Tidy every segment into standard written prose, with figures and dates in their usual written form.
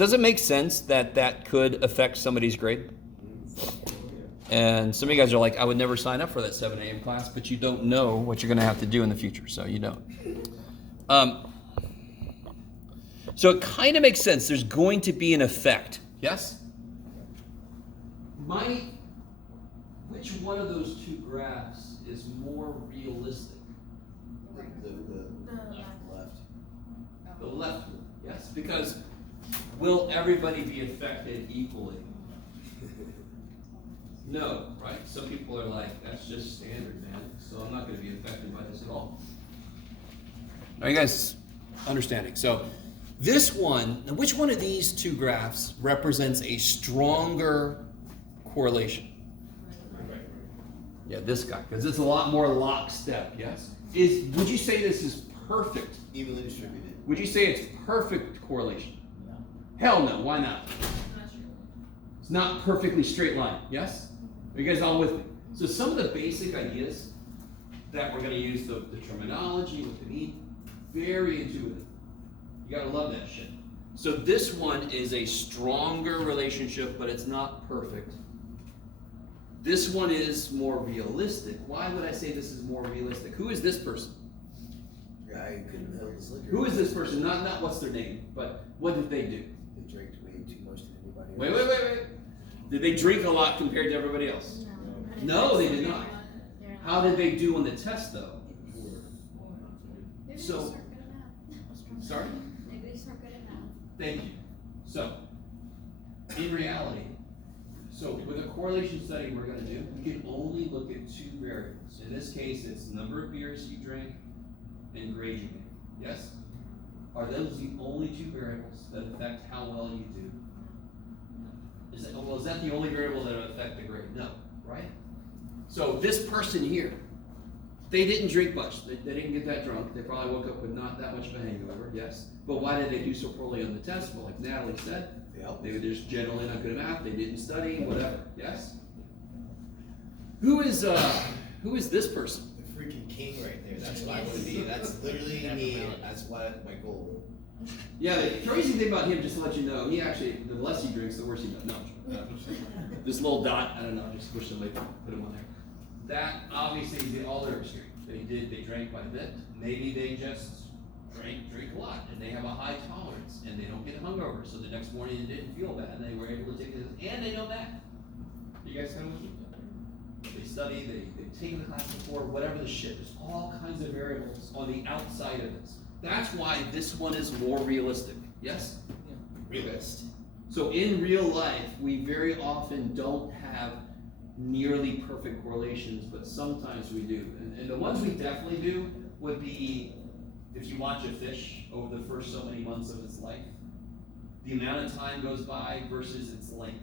does it make sense that that could affect somebody's grade? And some of you guys are like, I would never sign up for that 7 a.m. class, but you don't know what you're going to have to do in the future, so you don't. So it kind of makes sense. There's going to be an effect. Yes? Which one of those two graphs is more realistic? The left. The left one, yes, because will everybody be affected equally? No, right? Some people are like, that's just standard, man, so I'm not going to be affected by this at all. Are you guys understanding? So this one, now which one of these two graphs represents a stronger correlation? Yeah, this guy, because it's a lot more lockstep, yes? Would you say this is perfect? Evenly distributed. Would you say it's perfect correlation? No. Hell no, why not? It's not perfectly straight line, yes? Are you guys all with me? So some of the basic ideas that we're going to use, the terminology, what they mean, very intuitive. You got to love that shit. So this one is a stronger relationship, but it's not perfect. This one is more realistic. Why would I say this is more realistic? Who is this person? Guy who couldn't hold his liquor. Who is this person? Not what's their name, but what did they do? They drank way too much than anybody else. Wait. Did they drink a lot compared to everybody else? No, they did not. How did they do on the test, though? So, sorry? Maybe they just weren't good at math. Thank you. So, in reality, so with a correlation study we're going to do, we can only look at two variables. In this case, it's number of beers you drank and grade you made. Yes? Are those the only two variables that affect how well you do? Is that the only variable that would affect the grade? No, right? So this person here, they didn't drink much. They didn't get that drunk. They probably woke up with not that much of a hangover, yes? But why did they do so poorly on the test? Well, like Natalie said, maybe they're just generally not good at math. They didn't study, whatever, yes? Who is this person? The freaking king right there. That's what I want to be. That's literally me. That's what my goal. Yeah, the crazy thing about him, just to let you know, he actually, the less he drinks, the worse he does. No, this little dot, I don't know, just wish somebody put him on there. That obviously is the other extreme. They drank quite a bit. Maybe they just drink a lot, and they have a high tolerance, and they don't get hungover, so the next morning they didn't feel bad, and they were able to take it, and they know that. You guys kind of with me? They study, they've taken the class before, whatever the shit. There's all kinds of variables on the outside of this. That's why this one is more realistic. Yes? Yeah. Realist. So in real life, we very often don't have nearly perfect correlations, but sometimes we do. And the ones we definitely do would be if you watch a fish over the first so many months of its life, the amount of time goes by versus its length.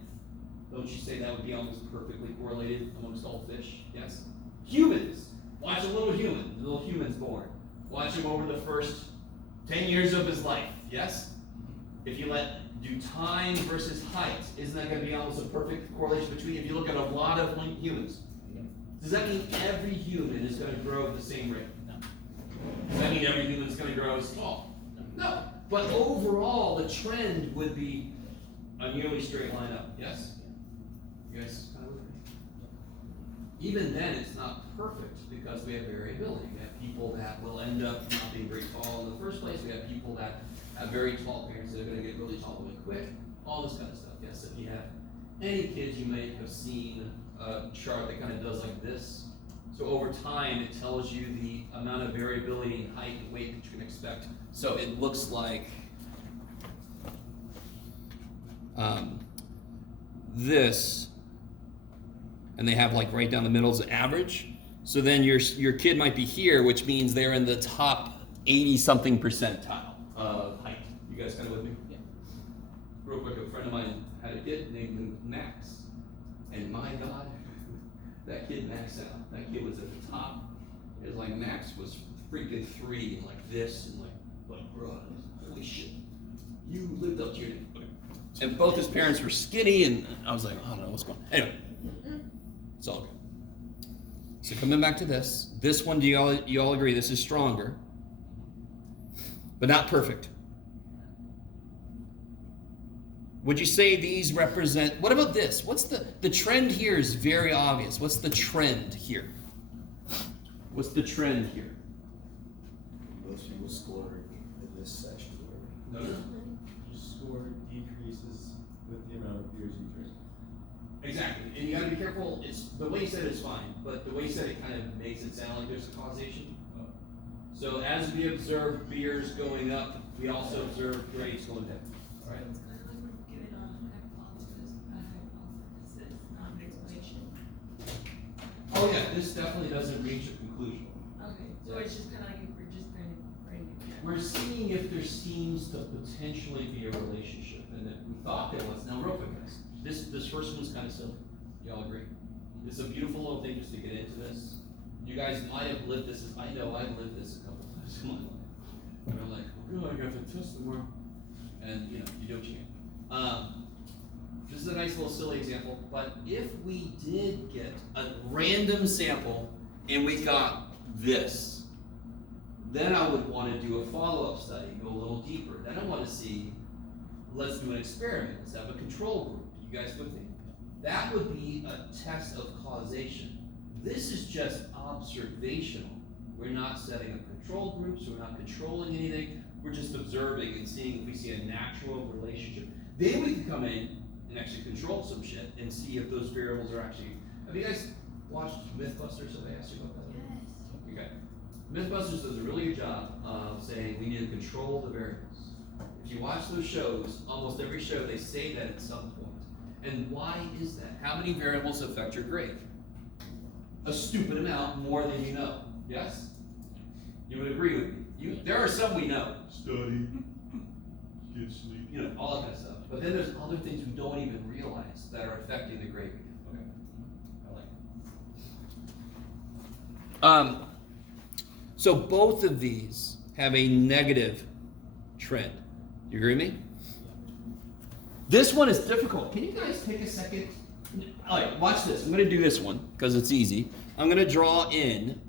Don't you say that would be almost perfectly correlated amongst all fish? Yes? Humans. Watch a little human. The little human's born. Watch him over the first 10 years of his life. Yes? If you do time versus height, isn't that going to be almost a perfect correlation between, if you look at a lot of humans? Does that mean every human is going to grow at the same rate? No. Does that mean every human is going to grow small? No. But overall, the trend would be a nearly straight line up. Yes? You guys kind of with me? Even then, it's not perfect because we have variability. We have people that will end up not being very tall in the first place. We have people that have very tall parents that are going to get really tall really quick. All this kind of stuff. Yes, if you have any kids, you may have seen a chart that kind of does like this. So over time, it tells you the amount of variability in height and weight that you can expect. So it looks like this, and they have like right down the middle is the average. So then your kid might be here, which means they're in the top 80-something percentile of height. You guys kind of with me? Yeah. Real quick, a friend of mine had a kid named Max, and my God, that kid maxed out. That kid was at the top. It was like Max was freaking 3 and like this and like bro, holy shit, you lived up to your name. And both his parents were skinny, and I was like, I don't know what's going on. Anyway, it's all good. So coming back to this one, do you all agree this is stronger, but not perfect? Would you say these represent, what about this? What's the trend here is very obvious. What's the trend here? What's the trend here? Most people score in this section. No. Your score decreases with the amount of beers you drink. Exactly, and you gotta be careful, it's, the way you said it's fine, but the way you said it kind of makes it sound like there's a causation. So as we observe beers going up, we also observe grades going down, alright? It's kind of like we're giving a hypothesis, not an explanation. Oh yeah, this definitely doesn't reach a conclusion. Okay, so it's just kind of like we're just kind of writing it down. We're seeing if there seems to potentially be a relationship, and that we thought there was. Now, real quick, guys, this first one's kind of silly. Y'all agree? It's a beautiful little thing just to get into this. You guys might have lived this. I know I've lived this a couple times in my life. And I'm like, oh, I got to test tomorrow, and you know, you do what you can. This is a nice little silly example, but if we did get a random sample and we got this, then I would want to do a follow-up study, go a little deeper. Then I want to see, let's do an experiment. Let's have a control group. You guys with me? That would be a test of causation. This is just observational. We're not setting up control groups. We're not controlling anything. We're just observing and seeing if we see a natural relationship. Then we can come in and actually control some shit and see if those variables are actually. Have you guys watched Mythbusters? Have I asked you about that? Yes. Okay. Mythbusters does a really good job of saying we need to control the variables. If you watch those shows, almost every show they say that at some point. And why is that? How many variables affect your grade? A stupid amount, more than you know. Yes? You would agree with me. There are some we know. Study, get sleep. You know, all that kind of stuff. But then there's other things we don't even realize that are affecting the grade. Okay. I like it. So both of these have a negative trend. You agree with me? This one is difficult. Can you guys take a second? All right, watch this. I'm going to do this one because it's easy. I'm going to draw in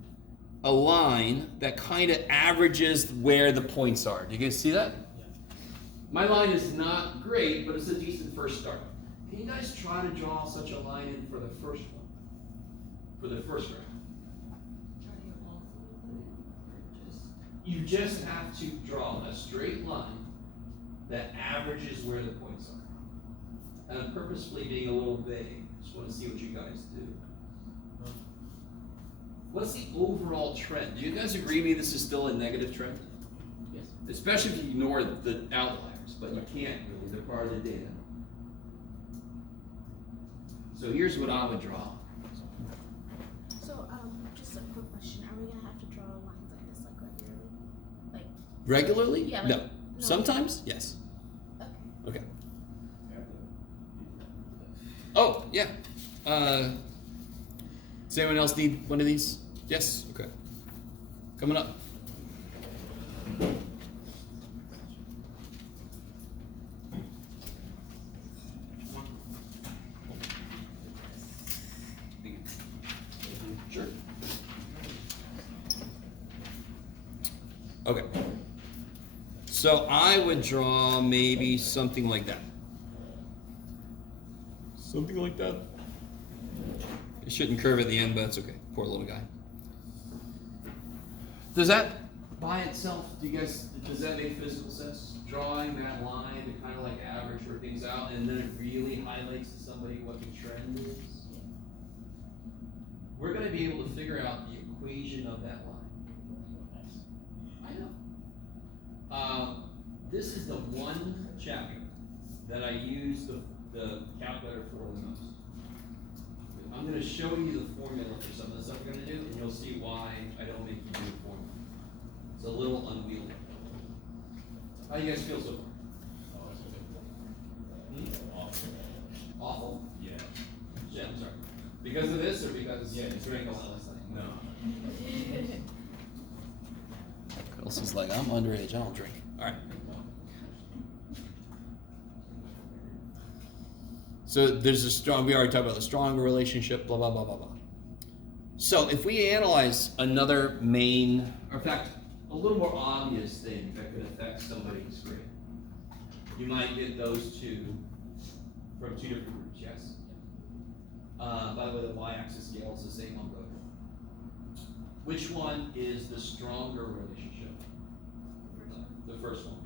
a line that kind of averages where the points are. Do you guys see that? My line is not great, but it's a decent first start. Can you guys try to draw such a line in for the first one? For the first round? You just have to draw a straight line that averages where the points are. And I'm purposefully being a little vague. Just want to see what you guys do. What's the overall trend? Do you guys agree with me this is still a negative trend? Yes. Especially if you ignore the outliers, but you can't really, they're part of the data. So here's what I would draw. So, just a quick question. Are we gonna have to draw lines like this, like regularly? Like, Regularly? Yeah, No. no. Sometimes? Yes. okay. Okay. Oh, yeah. Does anyone else need one of these? Yes? Okay. Coming up. Sure. Okay. So I would draw maybe something like that. Something like that. It shouldn't curve at the end, but it's okay. Poor little guy. Does that by itself, does that make physical sense? Drawing that line to kind of like average where things out, and then it really highlights to somebody what the trend is? We're going to be able to figure out the equation of that line. I know. This is the one chapter that I use the calculator for the most. I'm going to show you the formula for some of the stuff we're going to do, and you'll see why I don't make you do the formula. It's a little unwieldy. How do you guys feel so far? Awful? Yeah. Yeah, I'm sorry. Because of this, or because you drank a lot last night? No. Kelsey's like, I'm underage, I don't drink. All right. So there's a strong, we already talked about the stronger relationship, blah, blah, blah, blah, blah. So if we analyze another main, or in fact, a little more obvious thing that could affect somebody's grade, you might get those two From two different groups, yes. By the way, the y-axis scale is the same on both. Which one is the stronger relationship? The first one,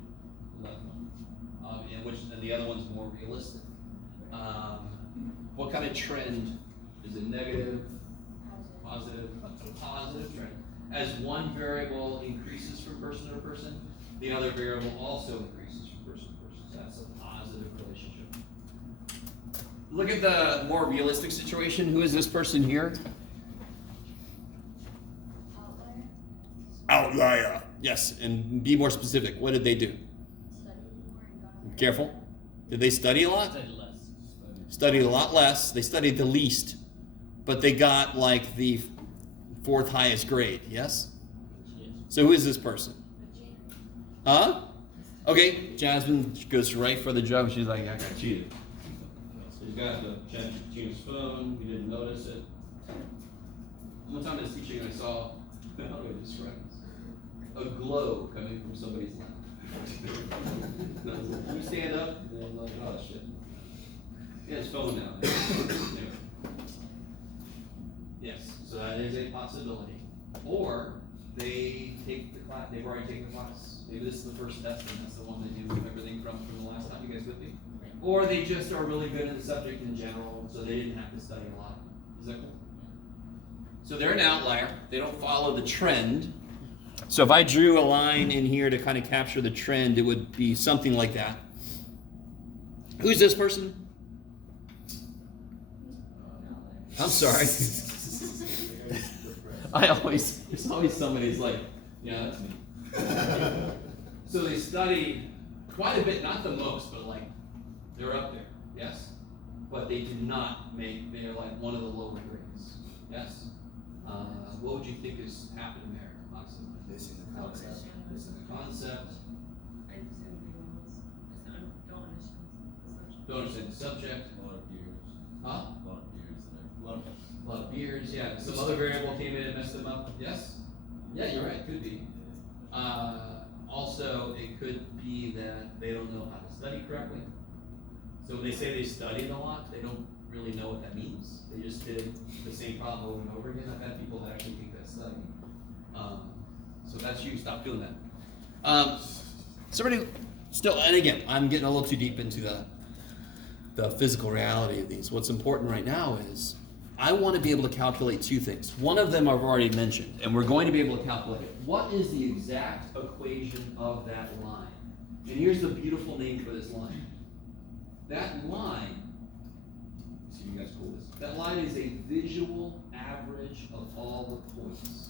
the left one. And the other one's more realistic. What kind of trend? Is it negative, positive? A positive trend. As one variable increases from person to person, the other variable also increases from person to person. So that's a positive relationship. Look at the more realistic situation. Who is this person here? Outlier. Yes, and be more specific. What did they do? Careful. Did they study a lot? Study less. Studied a lot less. They studied the least, but they got like the fourth highest grade. Yes? Yes. So who is this person? Huh? Okay, Jasmine goes right for the job. She's like, I got cheated. So you got the ChatGPT's phone. You didn't notice it. One time I was teaching, I saw, how do I describe this? A glow coming from somebody's lap. And I was like, can you stand up? And they're like, oh shit. Yeah, his phone now. Anyway. Yes, so that is a possibility. Or they take the class, they've already taken the class. Maybe this is the first test and that's the one they do everything from the last time. You guys with me? Or they just are really good at the subject in general, so they didn't have to study a lot. Is that cool? So they're an outlier. They don't follow the trend. So if I drew a line in here to kind of capture the trend, it would be something like that. Who's this person? I'm sorry. There's always somebody's like, yeah, that's me. So they studied quite a bit, not the most, but like, they're up there, yes? But they did not they're like one of the lower grades, yes? What would you think is happening there, honestly? Missing the concept. Missing the concept, I just don't understand the subject, A lot of beers. huh? A lot of beers there. A lot of beers, yeah. Some other variable came in and messed them up, yes? Yeah, you're right, could be. Also, it could be that they don't know how to study correctly. So when they say they studied a lot, they don't really know what that means. They just did the same problem over and over again. I've had people that actually think that's studying. So that's you, stop doing that. Somebody still, and again, I'm getting a little too deep into the physical reality of these. What's important right now is I want to be able to calculate two things. One of them I've already mentioned, and we're going to be able to calculate it. What is the exact equation of that line? And here's the beautiful name for this line. That line, let's see if you guys cool this. That line is a visual average of all the points.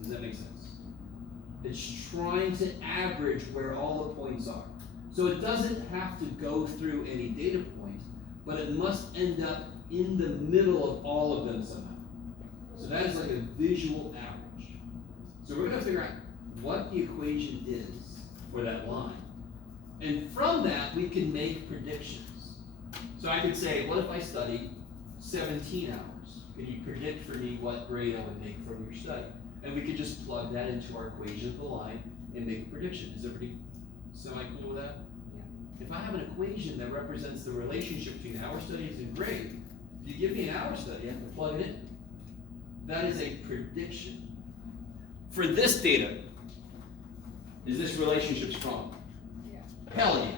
Does that make sense? It's trying to average where all the points are. So it doesn't have to go through any data point, but it must end up in the middle of all of them somehow. So that is like a visual average. So we're going to figure out what the equation is for that line. And from that, we can make predictions. So I could say, what if I studied 17 hours? Can you predict for me what grade I would make from your study? And we could just plug that into our equation of the line and make a prediction. Is everybody semi-cool with that? Yeah. If I have an equation that represents the relationship between hour studies and grade, if you give me an hour study, I have to plug it in. That is a prediction. For this data, is this relationship strong? Yeah. Hell yeah.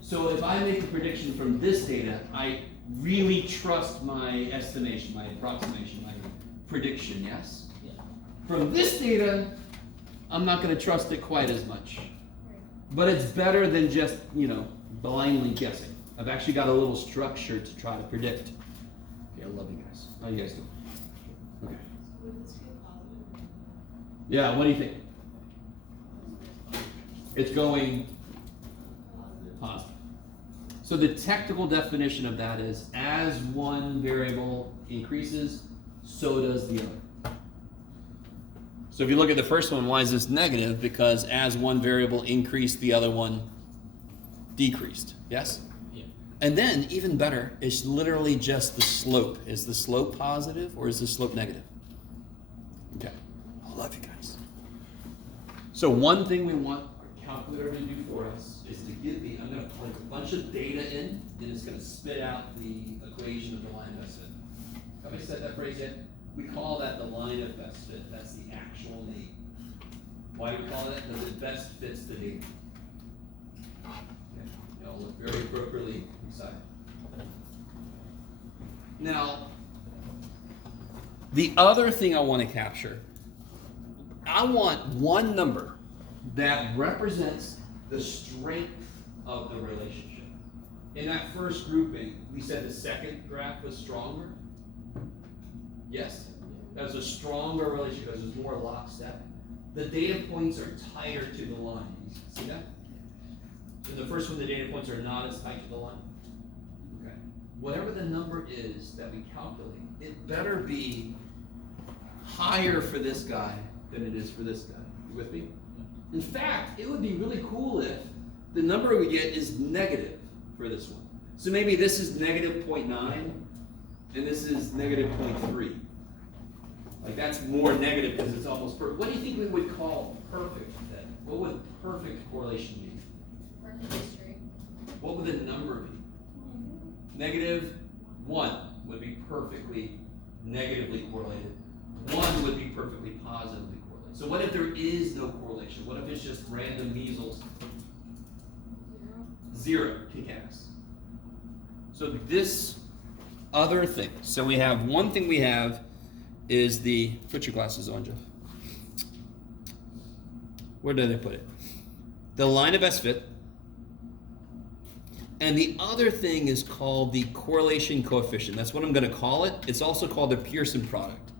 So if I make a prediction from this data, I really trust my estimation, my approximation, my prediction, yes? Yeah. From this data, I'm not going to trust it quite as much. But it's better than just, blindly guessing. I've actually got a little structure to try to predict. Okay, I love you guys. How you guys doing? Okay. Would this be a positive? Yeah, what do you think? It's going positive. So the technical definition of that is as one variable increases, so does the other. So if you look at the first one, why is this negative? Because as one variable increased, the other one decreased. Yes? Yeah. And then, even better, it's literally just the slope. Is the slope positive or is the slope negative? Okay. I love you guys. So one thing we want our calculator to do for us is to give me, I'm going to play with bunch of data in, and it's gonna spit out the equation of the line of best fit. Have I said that phrase yet? We call that the line of best fit, that's the actual name. Why do we call it that? Because it best fits the data. Okay. Y'all look very appropriately excited. Now, the other thing I want to capture, I want one number that represents the strength of the relationship. In that first grouping, we said the second graph was stronger. Yes, that was a stronger relationship because it was more lockstep. The data points are tighter to the line. You see that? In the first one, the data points are not as tight to the line. Okay. Whatever the number is that we calculate, it better be higher for this guy than it is for this guy. You with me? In fact, it would be really cool if the number we get is negative for this one. So maybe this is negative 0.9 and this is negative 0.3. Like that's more negative because it's almost perfect. What do you think we would call perfect then? What would perfect correlation be? What would the number be? Negative 1 would be perfectly negatively correlated. 1 would be perfectly positively correlated. So what if there is no correlation? What if it's just random measles? 0 kick-ass. So this other thing. So we have one thing we have is the, put your glasses on, Jeff. Where did they put it? The line of best fit. And the other thing is called the correlation coefficient. That's what I'm going to call it. It's also called the Pearson product.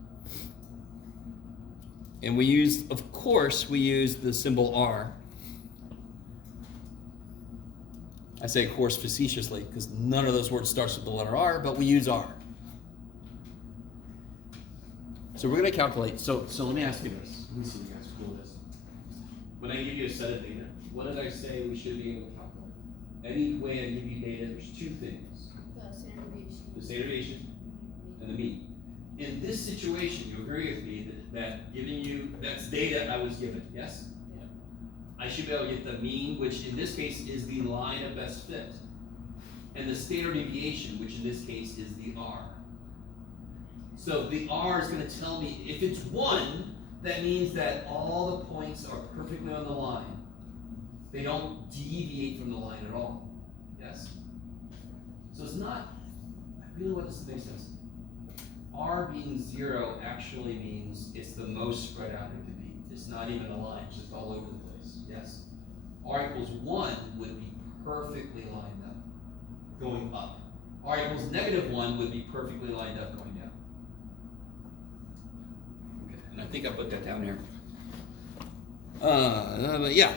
And we use, of course, we use the symbol R. I say of course facetiously because none of those words starts with the letter R, but we use R. So we're going to calculate. So let me ask you this. Let me see you guys cool this. When I give you a set of data, what did I say we should be able to calculate? Any way I give you data, there's two things. The standard deviation and the mean. In this situation, you agree with me that giving you, that's data I was given, yes? Yeah. I should be able to get the mean, which in this case is the line of best fit. And the standard deviation, which in this case is the R. So the R is going to tell me, if it's 1, that means that all the points are perfectly on the line. They don't deviate from the line at all. Yes? So it's not, I really want this to make sense. R being 0 actually means it's the most spread out it could be. It's not even a line, it's just all over the place. Yes? R equals 1 would be perfectly lined up, going up. R equals negative 1 would be perfectly lined up, going down. Okay, and I think I put that down here. But yeah.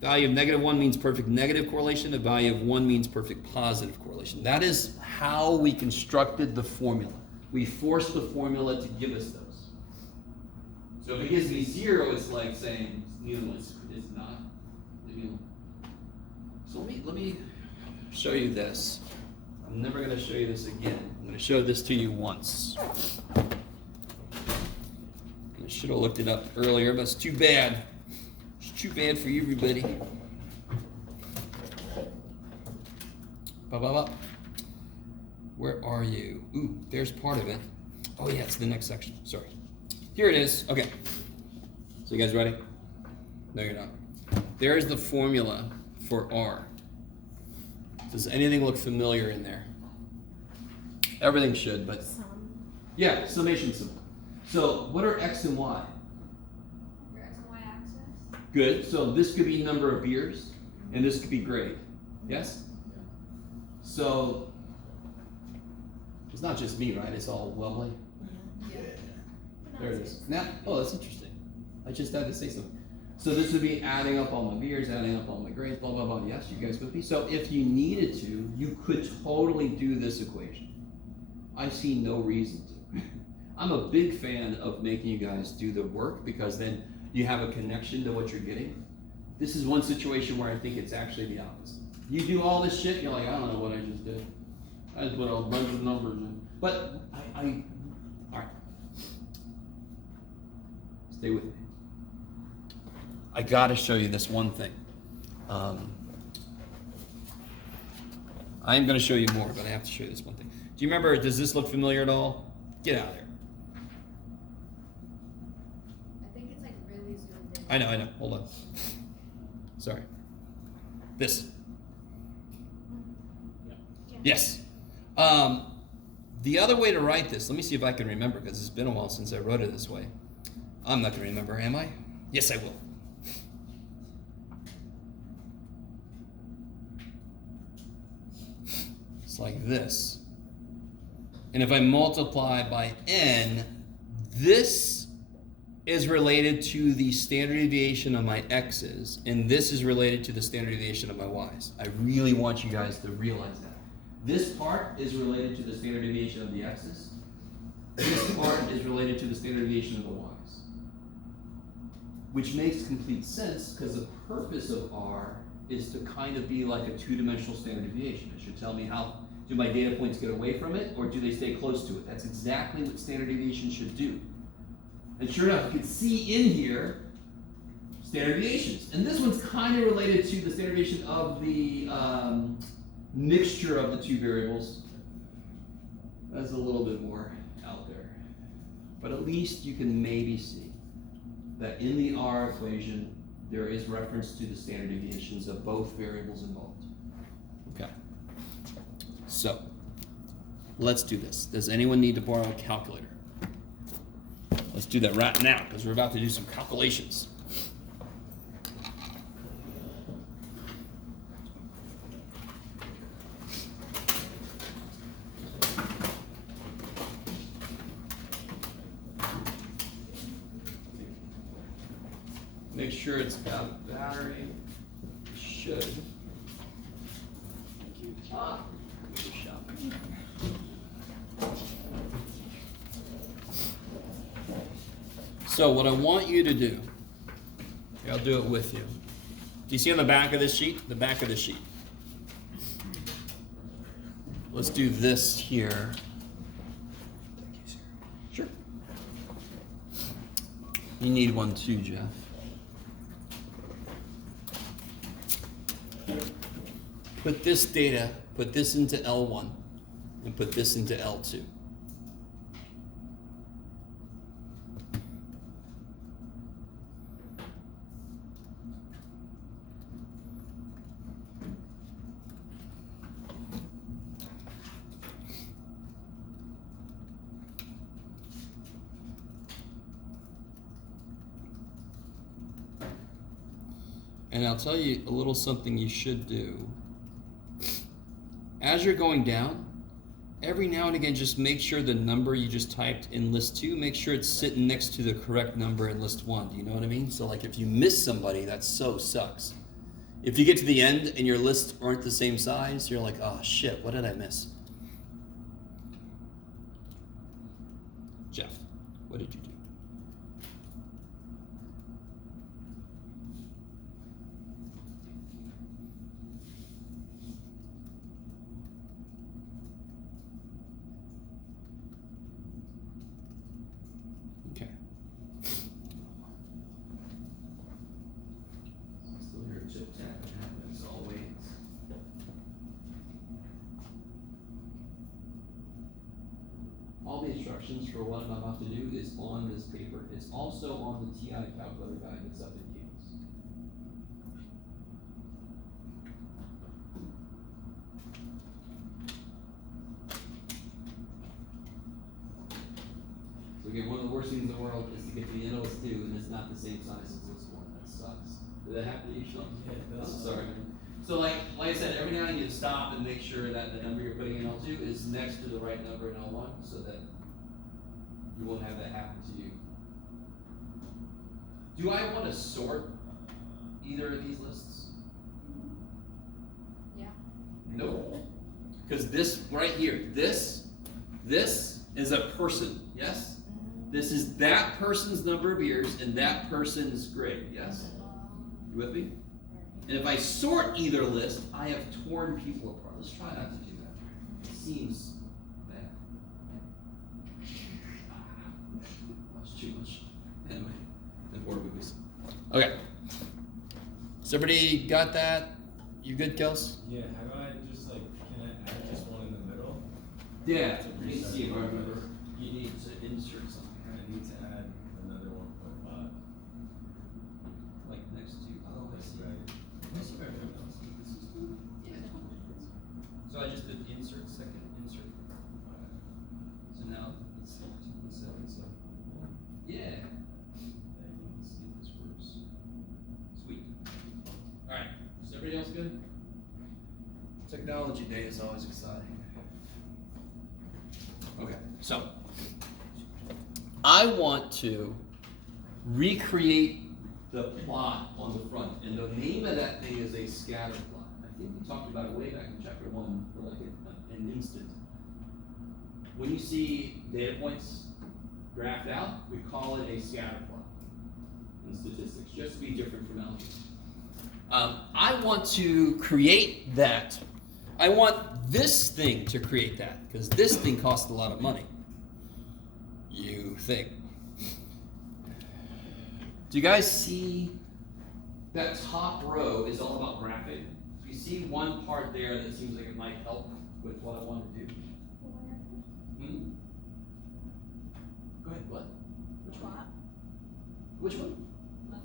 Value of negative 1 means perfect negative correlation. The value of 1 means perfect positive correlation. That is how we constructed the formula. We forced the formula to give us those. So if it gives me 0, it's like saying it's not. So let me show you this. I'm never going to show you this again. I'm going to show this to you once. I should have looked it up earlier, but it's too bad. Too bad for you, everybody. Where are you? Ooh, there's part of it. Oh yeah, it's the next section. Sorry. Here it is. Okay. So you guys ready? No, you're not. There's the formula for R. Does anything look familiar in there? Everything should, but yeah, summation symbol. So what are X and Y? Good, so this could be number of beers, and this could be grade, yes? So, it's not just me, right? It's all Wellesley? Yeah. There it is. Now, oh, that's interesting. I just had to say something. So this would be adding up all my beers, adding up all my grades, blah, blah, blah. Yes, you guys with me? So if you needed to, you could totally do this equation. I see no reason to. I'm a big fan of making you guys do the work because then you have a connection to what you're getting. This is one situation where I think it's actually the opposite. You do all this shit, you're like, I don't know what I just did. I just put a bunch of numbers in. But all right. Stay with me. I gotta show you this one thing. I am going to show you more, but I have to show you this one thing. Do you remember, does this look familiar at all? Get out of there. I think it's like really zoomed in. I know. Hold on. Sorry. This. Yes. The other way to write this, let me see if I can remember, because it's been a while since I wrote it this way. I'm not going to remember, am I? Yes, I will. It's like this. And if I multiply by n, this is related to the standard deviation of my x's, and this is related to the standard deviation of my y's. I really want you guys to realize that. This part is related to the standard deviation of the x's. This part is related to the standard deviation of the y's. Which makes complete sense, because the purpose of R is to kind of be like a two-dimensional standard deviation. It should tell me how do my data points get away from it, or do they stay close to it? That's exactly what standard deviation should do. And sure enough, you can see in here standard deviations. And this one's kind of related to the standard deviation of the mixture of the two variables. That's a little bit more out there. But at least you can maybe see that in the R equation, there is reference to the standard deviations of both variables involved. Okay. So, let's do this. Does anyone need to borrow a calculator? Let's do that right now, because we're about to do some calculations. Make sure it's got battery. It should. Thank you. Good shopping. So what I want you to do, I'll do it with you. Do you see on the back of this sheet? The back of the sheet. Let's do this here. Thank you, sir. Sure. You need one too, Jeff. Put this data, put this into L1, and put this into L2. And I'll tell you a little something you should do. As you're going down, every now and again, just make sure the number you just typed in list 2, make sure it's sitting next to the correct number in list 1. Do you know what I mean? So like if you miss somebody, that so sucks. If you get to the end and your lists aren't the same size, you're like, oh shit, what did I miss? Jeff, what did you do? All the instructions for what I'm about to do is on this paper. It's also on the TI calculator guide that's up in Canvas. So again, one of the worst things in the world is to get to the end of list 2 and it's not the same size as list 1. That sucks. Did that happen to you, Sean? Yeah, I'm sorry. So like I said, every now and then you stop and make sure that the number you're putting in L2 is next to the right number in L1 so that you won't have that happen to you. Do I want to sort either of these lists? Yeah. No. Because this right here, this is a person, yes? This is that person's number of years and that person's grade, yes? You with me? And if I sort either list, I have torn people apart. Let's try not to do that. It seems bad. That's too much. Anyway, and more movies. Okay. So everybody got that? You good, Kels? Yeah, how do I just like, can Yeah, let me see if I remember. You need to insert something, I need to add another 1.5. like next to, oh, I see. Right. I see where I'm going. This is good. Yeah, it's fine. So I just did insert, second insert. So now it's 2.7, so, yeah. Let's see if this works. Sweet. Alright, is everybody else good? Technology day is always exciting. Okay, so I want to recreate the plot on the front, and the name of that thing is a scatter plot. I think we talked about it way back in chapter 1 for like an instant. When you see data points graphed out, we call it a scatter plot in statistics, just to be different from algebra. I want to create that. I want this thing to create that, because this thing costs a lot of money. You think. Do you guys see that top row is all about graphing? You see one part there that seems like it might help with what I want to do. Hmm? Go ahead, what? Which one? Plot. Which one? Left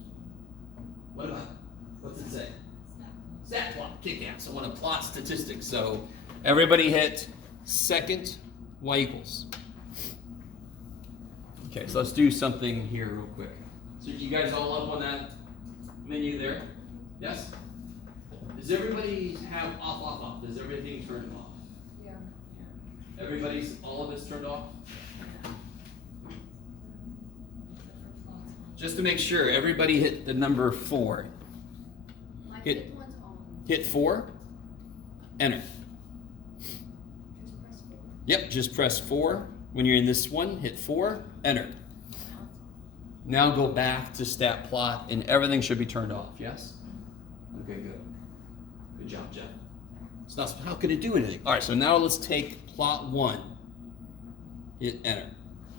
What about? What's it say? one. Stat plot, kick ass. I want to plot statistics. So everybody hit second y equals. Okay, so let's do something here real quick. So you guys all up on that menu there? Yes? Does everybody have off, off, off? Does everything turn off? Yeah. Everybody's, all of it's turned off? Just to make sure, everybody hit the number 4. My Hit- fifth one's on. Hit 4, enter. Just press 4. Yep, just press 4. When you're in this one, hit 4, enter. Now go back to stat plot and everything should be turned off, yes? Okay, good. Good job, Jeff. It's not, how could it do anything? All right, so now let's take plot 1. Hit enter.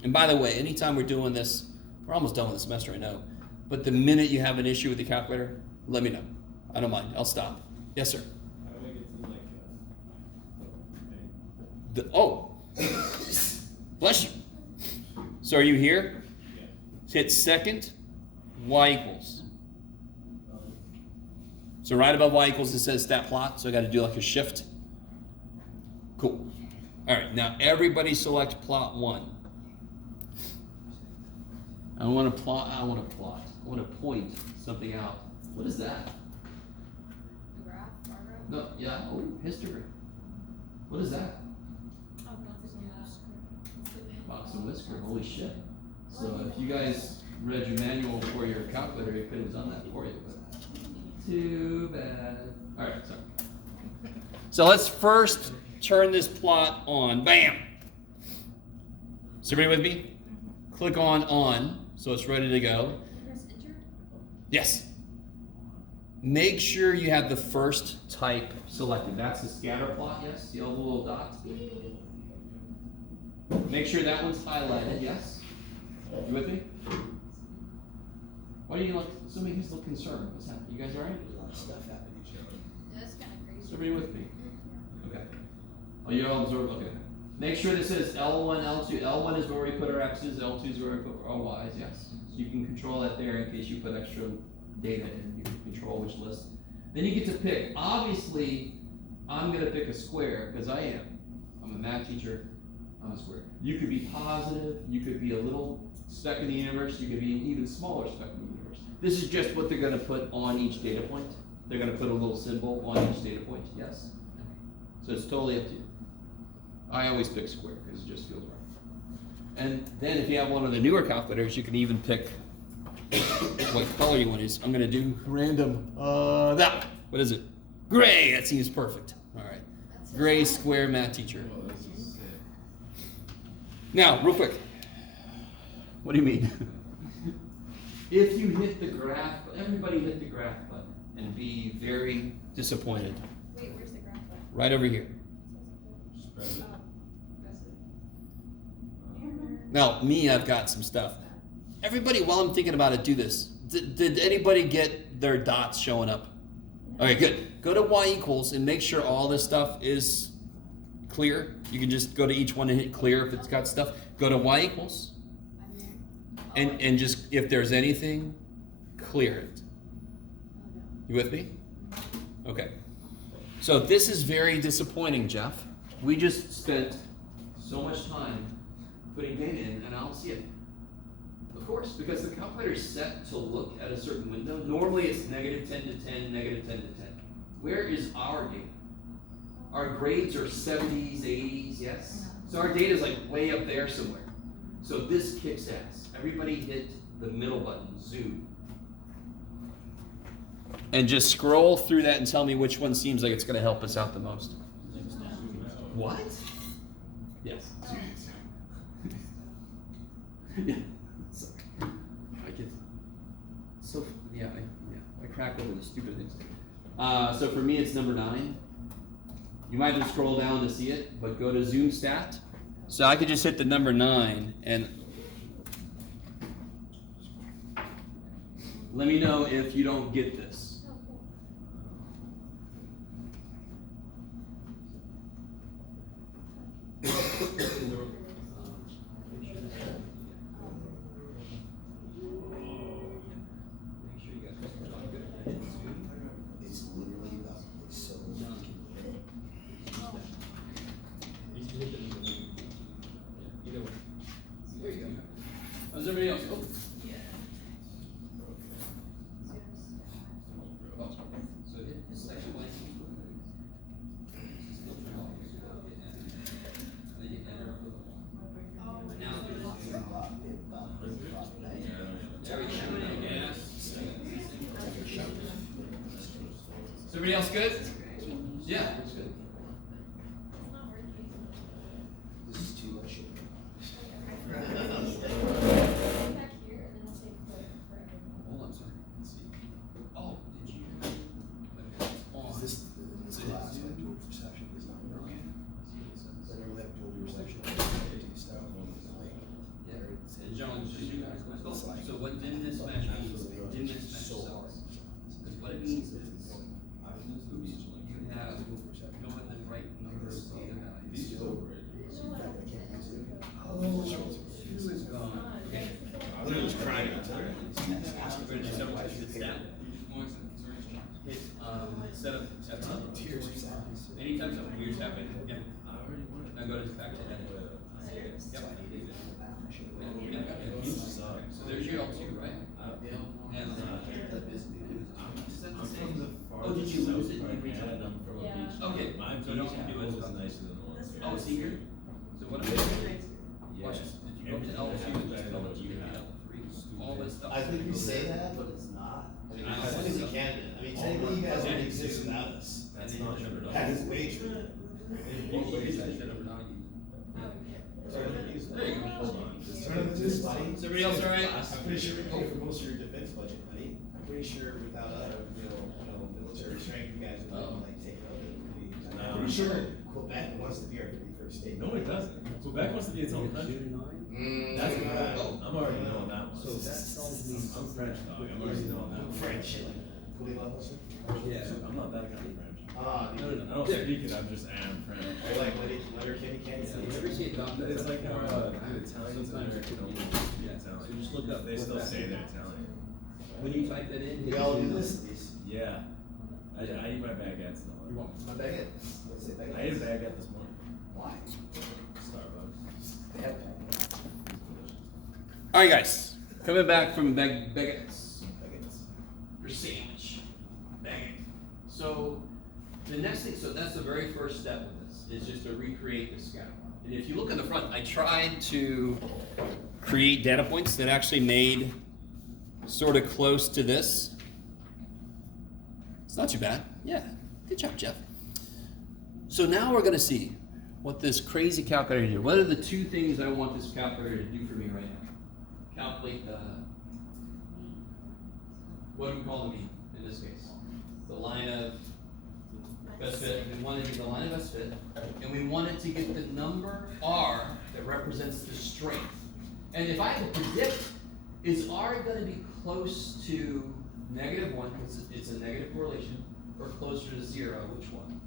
And by the way, anytime we're doing this, we're almost done with the semester, I know. But the minute you have an issue with the calculator, let me know. I don't mind, I'll stop. Yes, sir? How do I get to like, Oh, bless you. So are you here? yeah. Hit second, y equals. So right above y equals it says stat plot, so I got to do like a shift. Cool. All right, now everybody select plot 1. I want to plot. I want to point something out. What is that? The graph, bar graph. No, yeah. Oh, history. What is that? Oh, boxes on the screen. Box and whisker. Holy shit. So if you guys read your manual for your calculator, it could have done that for you, but too bad. All right, sorry. So let's first turn this plot on. Bam. Is everybody with me? Click on, so it's ready to go. Press enter. Yes. Make sure you have the first type selected. That's the scatter plot, yes? The little dots. Make sure that one's highlighted, yes? You with me? Why do you look, somebody's look concerned? What's happening? You guys all right? There's a lot of stuff happening, Joe. That's kind of Is crazy. everybody with me? Yeah. Okay. Oh, you're all absorbed, okay. Make sure this says L1, L2. L1 is where we put our X's, L2 is where we put our Y's, yes? So you can control that there in case you put extra data in. You can control which list. Then you get to pick. Obviously, I'm gonna pick a square, because I am. I'm a math teacher, I'm a square. You could be positive, you could be a little speck in the universe, you could be an even smaller speck in the universe. This is just what they're gonna put on each data point. They're gonna put a little symbol on each data point, yes? So it's totally up to you. I always pick square because it just feels right. And then if you have one of the newer calculators, you can even pick what color you want to use. I'm gonna do random, that one. What is it? Gray, that seems perfect. All right. That's Gray just- square math teacher. Oh, this is sick. Now, real quick. What do you mean? If you hit the graph, everybody hit the graph button and be very disappointed. Wait, where's the graph button? Right over here. Just press it. Press it. Now, me, I've got some stuff. Everybody, while I'm thinking about it, do this. Did anybody get their dots showing up? Okay, good. Go to y equals and make sure all this stuff is clear. You can just go to each one and hit clear if it's got stuff. Go to y equals, I'm there. and just, if there's anything, clear it. Oh, no. You with me? Okay. So this is very disappointing, Jeff. We just spent so much time putting data in, and I don't see it. Of course, because the calculator is set to look at a certain window. Normally it's negative 10 to 10, negative 10 to 10. Where is our data? Our grades are 70s, 80s, yes? So our data is like way up there somewhere. So this kicks ass. Everybody hit the middle button, zoom. And just scroll through that and tell me which one seems like it's going to help us out the most. What? Yes. Yeah. Sorry. I get so I crack over the stupid things. So for me, it's number 9. You might have to scroll down to see it, but go to Zoom Stat. So I could just hit the number 9 and let me know if you don't get this. It's literally about, it's so. There you go. How's everybody else? Oh. So hit the second one. There we go. Is everybody else good? Yeah, it's good. This is too much. Back here, and then I'll say play for everyone. Hold on, sorry. Let's see. Oh, did you? Is this class, like dual perception is not working? I never have dual perception. Stuff. Yeah. And John, just you guys. So what dim mismatch means? Dim mismatch So hard. cells. Because what it means is you have no in the right number of data values. Who is gone? Okay. Literally was crying. We're gonna do several types of stat. Hit, set up Tears of sadness. anytime something weird's happening, yeah. Now go to back to edit. Yep. Yeah. So there's your L2, right? And is that the same? Oh, did you lose it? You reach out? Yeah. Okay, My so don't beach do was it. nicer than the one. Oh, see here? So what if watch this. If you go to L2, just L2, you hit L3, all this stuff. I think we say that, but it's not. I mean, I think we can. I mean, technically, you guys don't exist without us. That's not true. That is way true. There you go. Hold on. Turn it into this, buddy. Is everybody else all right? I'm pretty sure we pay for most of your defense budget, buddy. I'm pretty sure without military strength, you guys would like take it over. I'm pretty sure Quebec wants to be our 51st state. No, it doesn't. Quebec wants to be its own country. That's Quebec. I'm already knowing that one. So that tells me I'm French, dog. I'm already knowing that one. French. Voulez-vous? Yeah, I'm not that kind of French. Ah, I don't speak it, I'm just am French. Or like Letterkenny Candy. It's like how Italians and American don't speak Italian. So just look up They still Quebec. say they're Italian. When you type that in, We all do this, these. Yeah. I eat my baguettes now. You want My baguette. Let's say baguette. I ate a baguette this morning. Why? Starbucks. They have. All right, guys, coming back from baguettes. Baguettes. Your sandwich. Baguette. So the next thing, so that's the very first step of this, is just to recreate the scatter plot. And if you look in the front, I tried to create data points that actually made sort of close to this. It's not too bad. Yeah, good job, Jeff. So now we're gonna see what this crazy calculator did. What are the 2 things I want this calculator to do for me right now? Calculate the, what do we call the mean in this case? The line of best fit. We want to get the line of best fit, and we wanted to get the number R that represents the strength. And if I had to predict, is R going to be close to -1 because it's a negative correlation, or closer to 0? Which one?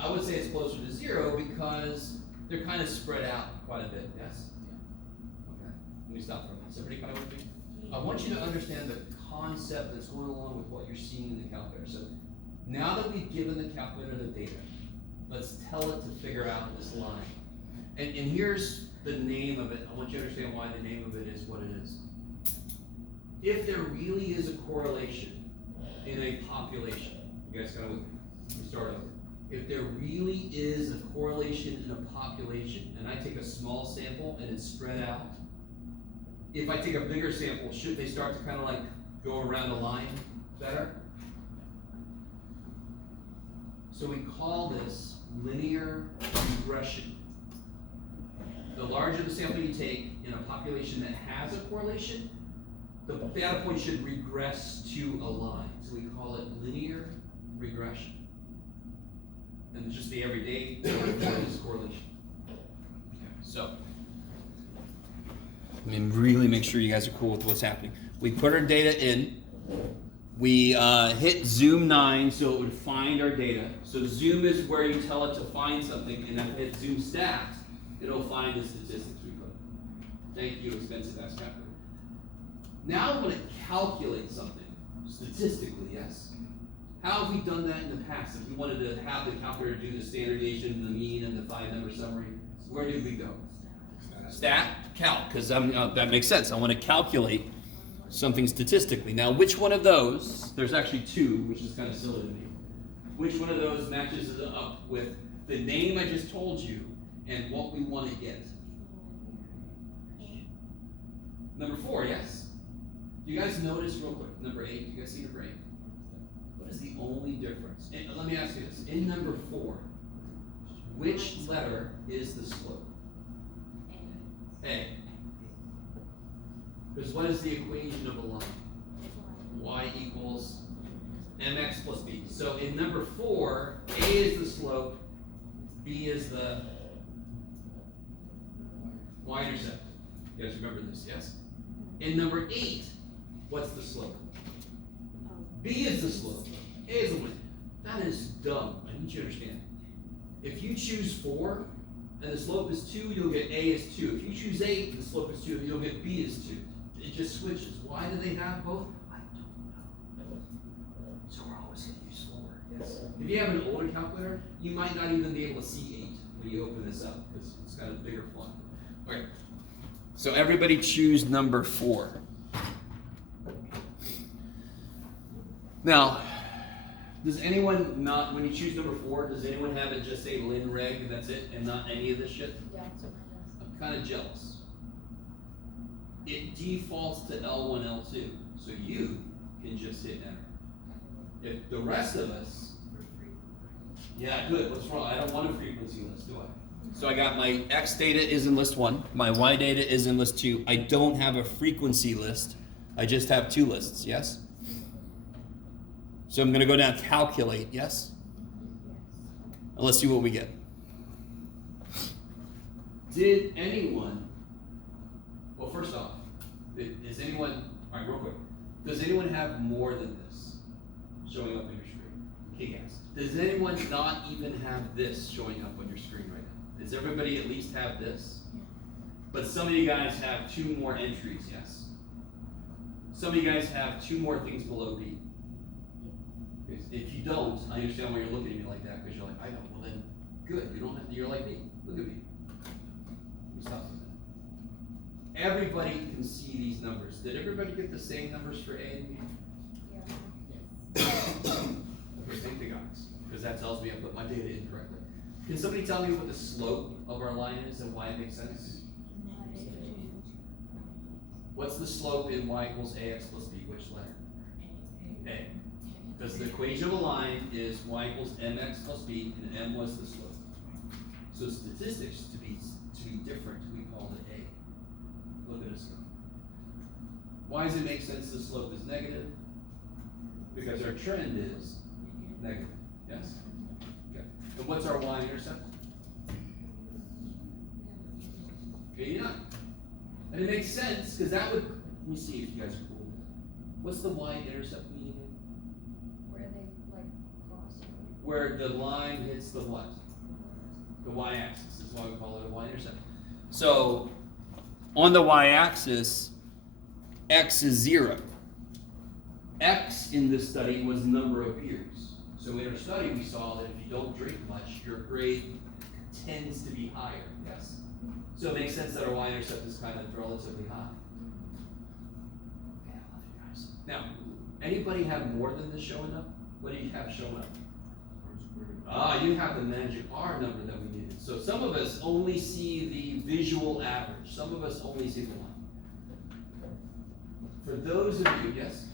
I would say it's closer to 0 because they're kind of spread out quite a bit, yes? Okay, let me stop for a minute. Is everybody kind of with me? I want you to understand the concept that's going along with what you're seeing in the calculator. So now that we've given the calculator the data, let's tell it to figure out this line. And here's the name of it. I want you to understand why the name of it is what it is. If there really is a correlation in a population, you guys kind of with me? Let me start over. If there really is a correlation in a population, and I take a small sample and it's spread out, if I take a bigger sample, should they start to kind of like go around the line better? So we call this linear regression. The larger the sample you take in a population that has a correlation, the data point should regress to a line. So we call it linear regression. And just the everyday word for it is correlation. Okay, so let me really make sure you guys are cool with what's happening. We put our data in. We hit zoom 9 so it would find our data. So zoom is where you tell it to find something, and if I hit zoom stats, it'll find the statistics we put. Thank you, expensive ass calculator. Now I want to calculate something statistically, yes? How have we done that in the past? If we wanted to have the calculator do the standard deviation, the mean, and the 5-number summary, where did we go? Stat, calc, because that makes sense. I want to calculate something statistically. Now, which one of those, there's actually 2, which is kind of silly to me. Which one of those matches up with the name I just told you and what we want to get? Number 4, yes? Do you guys notice real quick, number 8, you guys see number 8? What is the only difference? And let me ask you this, in number 4, which letter is the slope? A. Because what is the equation of a line? Y equals mx plus b. So in number 4, A is the slope, B is the y-intercept. You guys remember this, yes? In number 8, what's the slope? B is the slope. A is the one. That is dumb. I need you to understand. If you choose 4 and the slope is 2, you'll get A is 2. If you choose 8 and the slope is 2, you'll get B is 2. It just switches. Why do they have both? I don't know. So we're always going to use 4. Yes. If you have an older calculator, you might not even be able to see 8 when you open this up because it's got a bigger font. Okay. So everybody choose number 4. Now, does anyone not, when you choose number 4, does anyone have it just say lin reg and that's it and not any of this shit? Yeah. I'm kind of jealous. It defaults to L1, L2, so you can just hit enter. If the rest of us, yeah, good, what's wrong? I don't want a frequency list, do I? So I got my X data is in list 1, my Y data is in list 2. I don't have a frequency list, I just have 2 lists, yes? So I'm gonna go down calculate, yes? And let's see what we get. Did anyone, well, first off, is anyone, all right, real quick, does anyone have more than this showing up on your screen? Okay, guys. Does anyone not even have this showing up on your screen right now? Does everybody at least have this? But some of you guys have 2 more entries, yes? Some of you guys have 2 more things below B. If you don't, I understand why you're looking at me like that, because you're like, I don't. Well then, good, you don't have to, you're like me. Look at me. Let me stop for a minute. Everybody can see these numbers. Did everybody get the same numbers for A and B? Okay, thank the guys, because that tells me I put my data in correctly. Can somebody tell me what the slope of our line is and why it makes sense? What's the slope in y equals ax plus b? Which letter? A. Because the equation of a line is y equals mx plus b, and m was the slope. So statistics, to be different, we called it a. Look at us go. Why does it make sense the slope is negative? Because our trend is negative. Yes? Okay. And what's our y-intercept? 89. And it makes sense, because that would, let me see if you guys are cool. What's the y-intercept mean again? Where they like cross. where the line hits the what? The y-axis is why we call it a y-intercept. So on the y-axis, x is 0. X in this study was the number of beers. So in our study, we saw that if you don't drink much, your grade tends to be higher. Yes. So it makes sense that our y-intercept is kind of relatively high. Okay, I love you guys. Now, anybody have more than this showing up? What do you have showing up? You have the magic R number that we needed. So some of us only see the visual average. Some of us only see the line. For those of you, yes?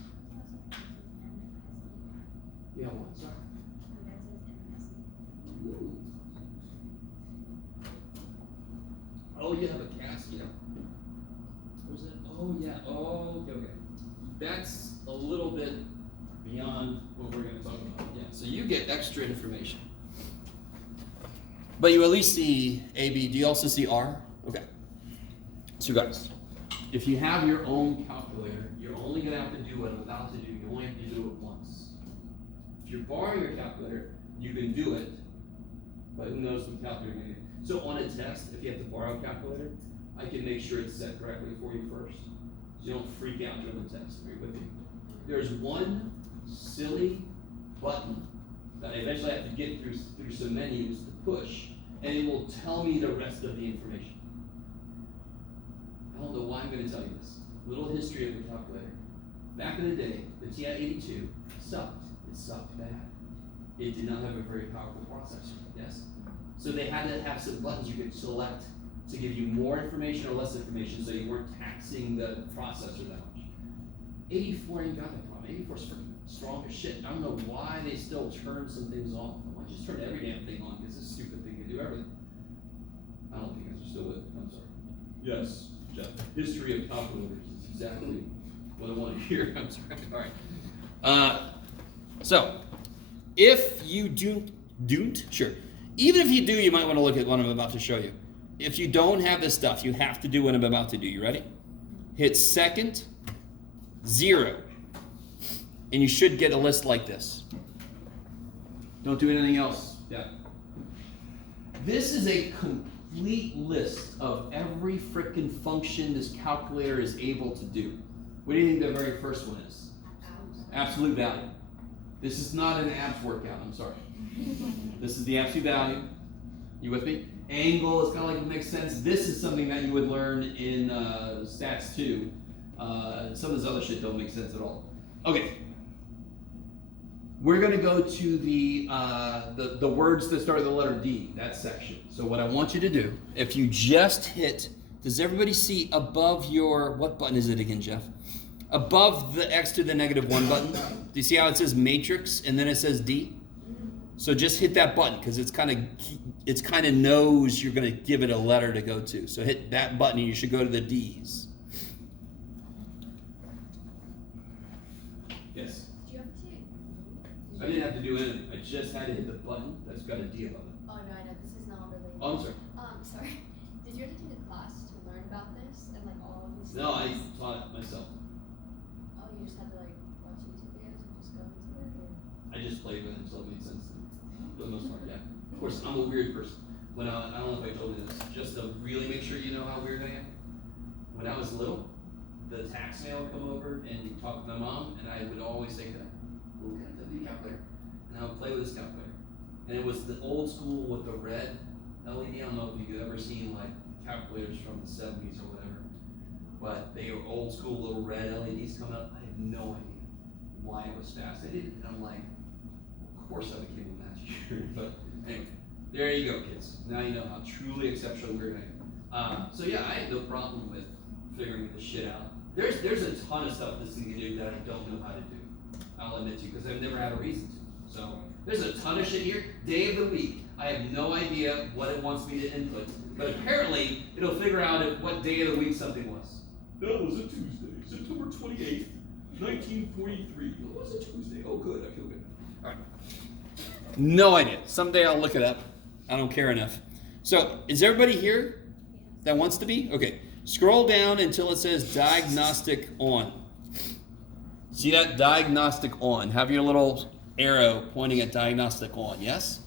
Yeah, what? Sorry. Ooh. Oh, you have a cast, yeah. Where's it? Oh, yeah. Oh, okay. That's a little bit beyond what we're going to talk about. Yeah. So you get extra information. But you at least see A, B. Do you also see R? Okay. So guys, if you have your own calculator, you're only going to have to do what I'm about to do. You only have to do it once. If you're borrowing your calculator, you can do it, but who knows what calculator you're going to use. So on a test, if you have to borrow a calculator, I can make sure it's set correctly for you first, so you don't freak out during the test. Are you with me? There's one silly button that I eventually have to get through some menus to push, and it will tell me the rest of the information. I don't know why I'm going to tell you this. Little history of the calculator. Back in the day, the TI-82 sucked. It sucked bad. It did not have a very powerful processor. Yes? So they had to have some buttons you could select to give you more information or less information, so you weren't taxing the processor that much. 84 ain't got that problem. 84 is freaking strong as shit. I don't know why they still turn some things off. Why don't you just turn every damn thing on? Because it's a stupid thing to do everything. I don't think you guys are still with it. I'm sorry. Yes, Jeff. History of calculators is exactly what I want to hear. I'm sorry. All right. So, if you don't, sure. Even if you do, you might want to look at what I'm about to show you. If you don't have this stuff, you have to do what I'm about to do. You ready? Hit second, 0. And you should get a list like this. Don't do anything else. Yeah. This is a complete list of every frickin' function this calculator is able to do. What do you think the very first one is? Absolute value. This is not an abs workout, I'm sorry. This is the absolute value. You with me? Angle is kind of like it makes sense. This is something that you would learn in Stats 2. Some of this other shit don't make sense at all. Okay. We're going to go to the words that start with the letter D, that section. So what I want you to do, if you just hit, does everybody see above your, what button is it again, Jeff? Above the X to the -1 button. Do you see how it says matrix and then it says D? So just hit that button because it's kind of knows you're going to give it a letter to go to. So hit that button and you should go to the D's. Yes. Do you have to? I didn't have to do anything. I just had to hit the button that's got a D above it. Oh no, I know this is not related. Oh, I'm sorry. Sorry. Did you have to take a class to learn about this and like all of these? No, I things? taught it myself. Oh, you just had to like watch YouTube videos and just go into it. Or... I just played with it until it made sense to me. For the most part, yeah. Of course, I'm a weird person. When I don't know if I told you this, just to really make sure you know how weird I am. When I was little, the tax man would come over and talk to my mom, and I would always say, "Look at the calculator," and I would play with this calculator. And it was the old school with the red LED. I don't know if you've ever seen like calculators from the 70s or whatever, but they were old school little red LEDs coming up. I had no idea why it was fascinated, and I'm like, of course I became a math teacher. But anyway, there you go, kids. Now you know how truly exceptionally weird I am. So yeah, I had no problem with figuring this shit out. There's a ton of stuff this thing can do that I don't know how to do. I'll admit to you, because I've never had a reason to. So there's a ton of shit here. Day of the week, I have no idea what it wants me to input, but apparently it'll figure out what day of the week something was. That was a Tuesday, September 28th, 1943. It was a Tuesday. Oh, good. I feel good. All right. No idea. Someday I'll look it up. I don't care enough. So, is everybody here that wants to be? Okay. Scroll down until it says diagnostic on. See that? Diagnostic on. Have your little arrow pointing at diagnostic 1, yes?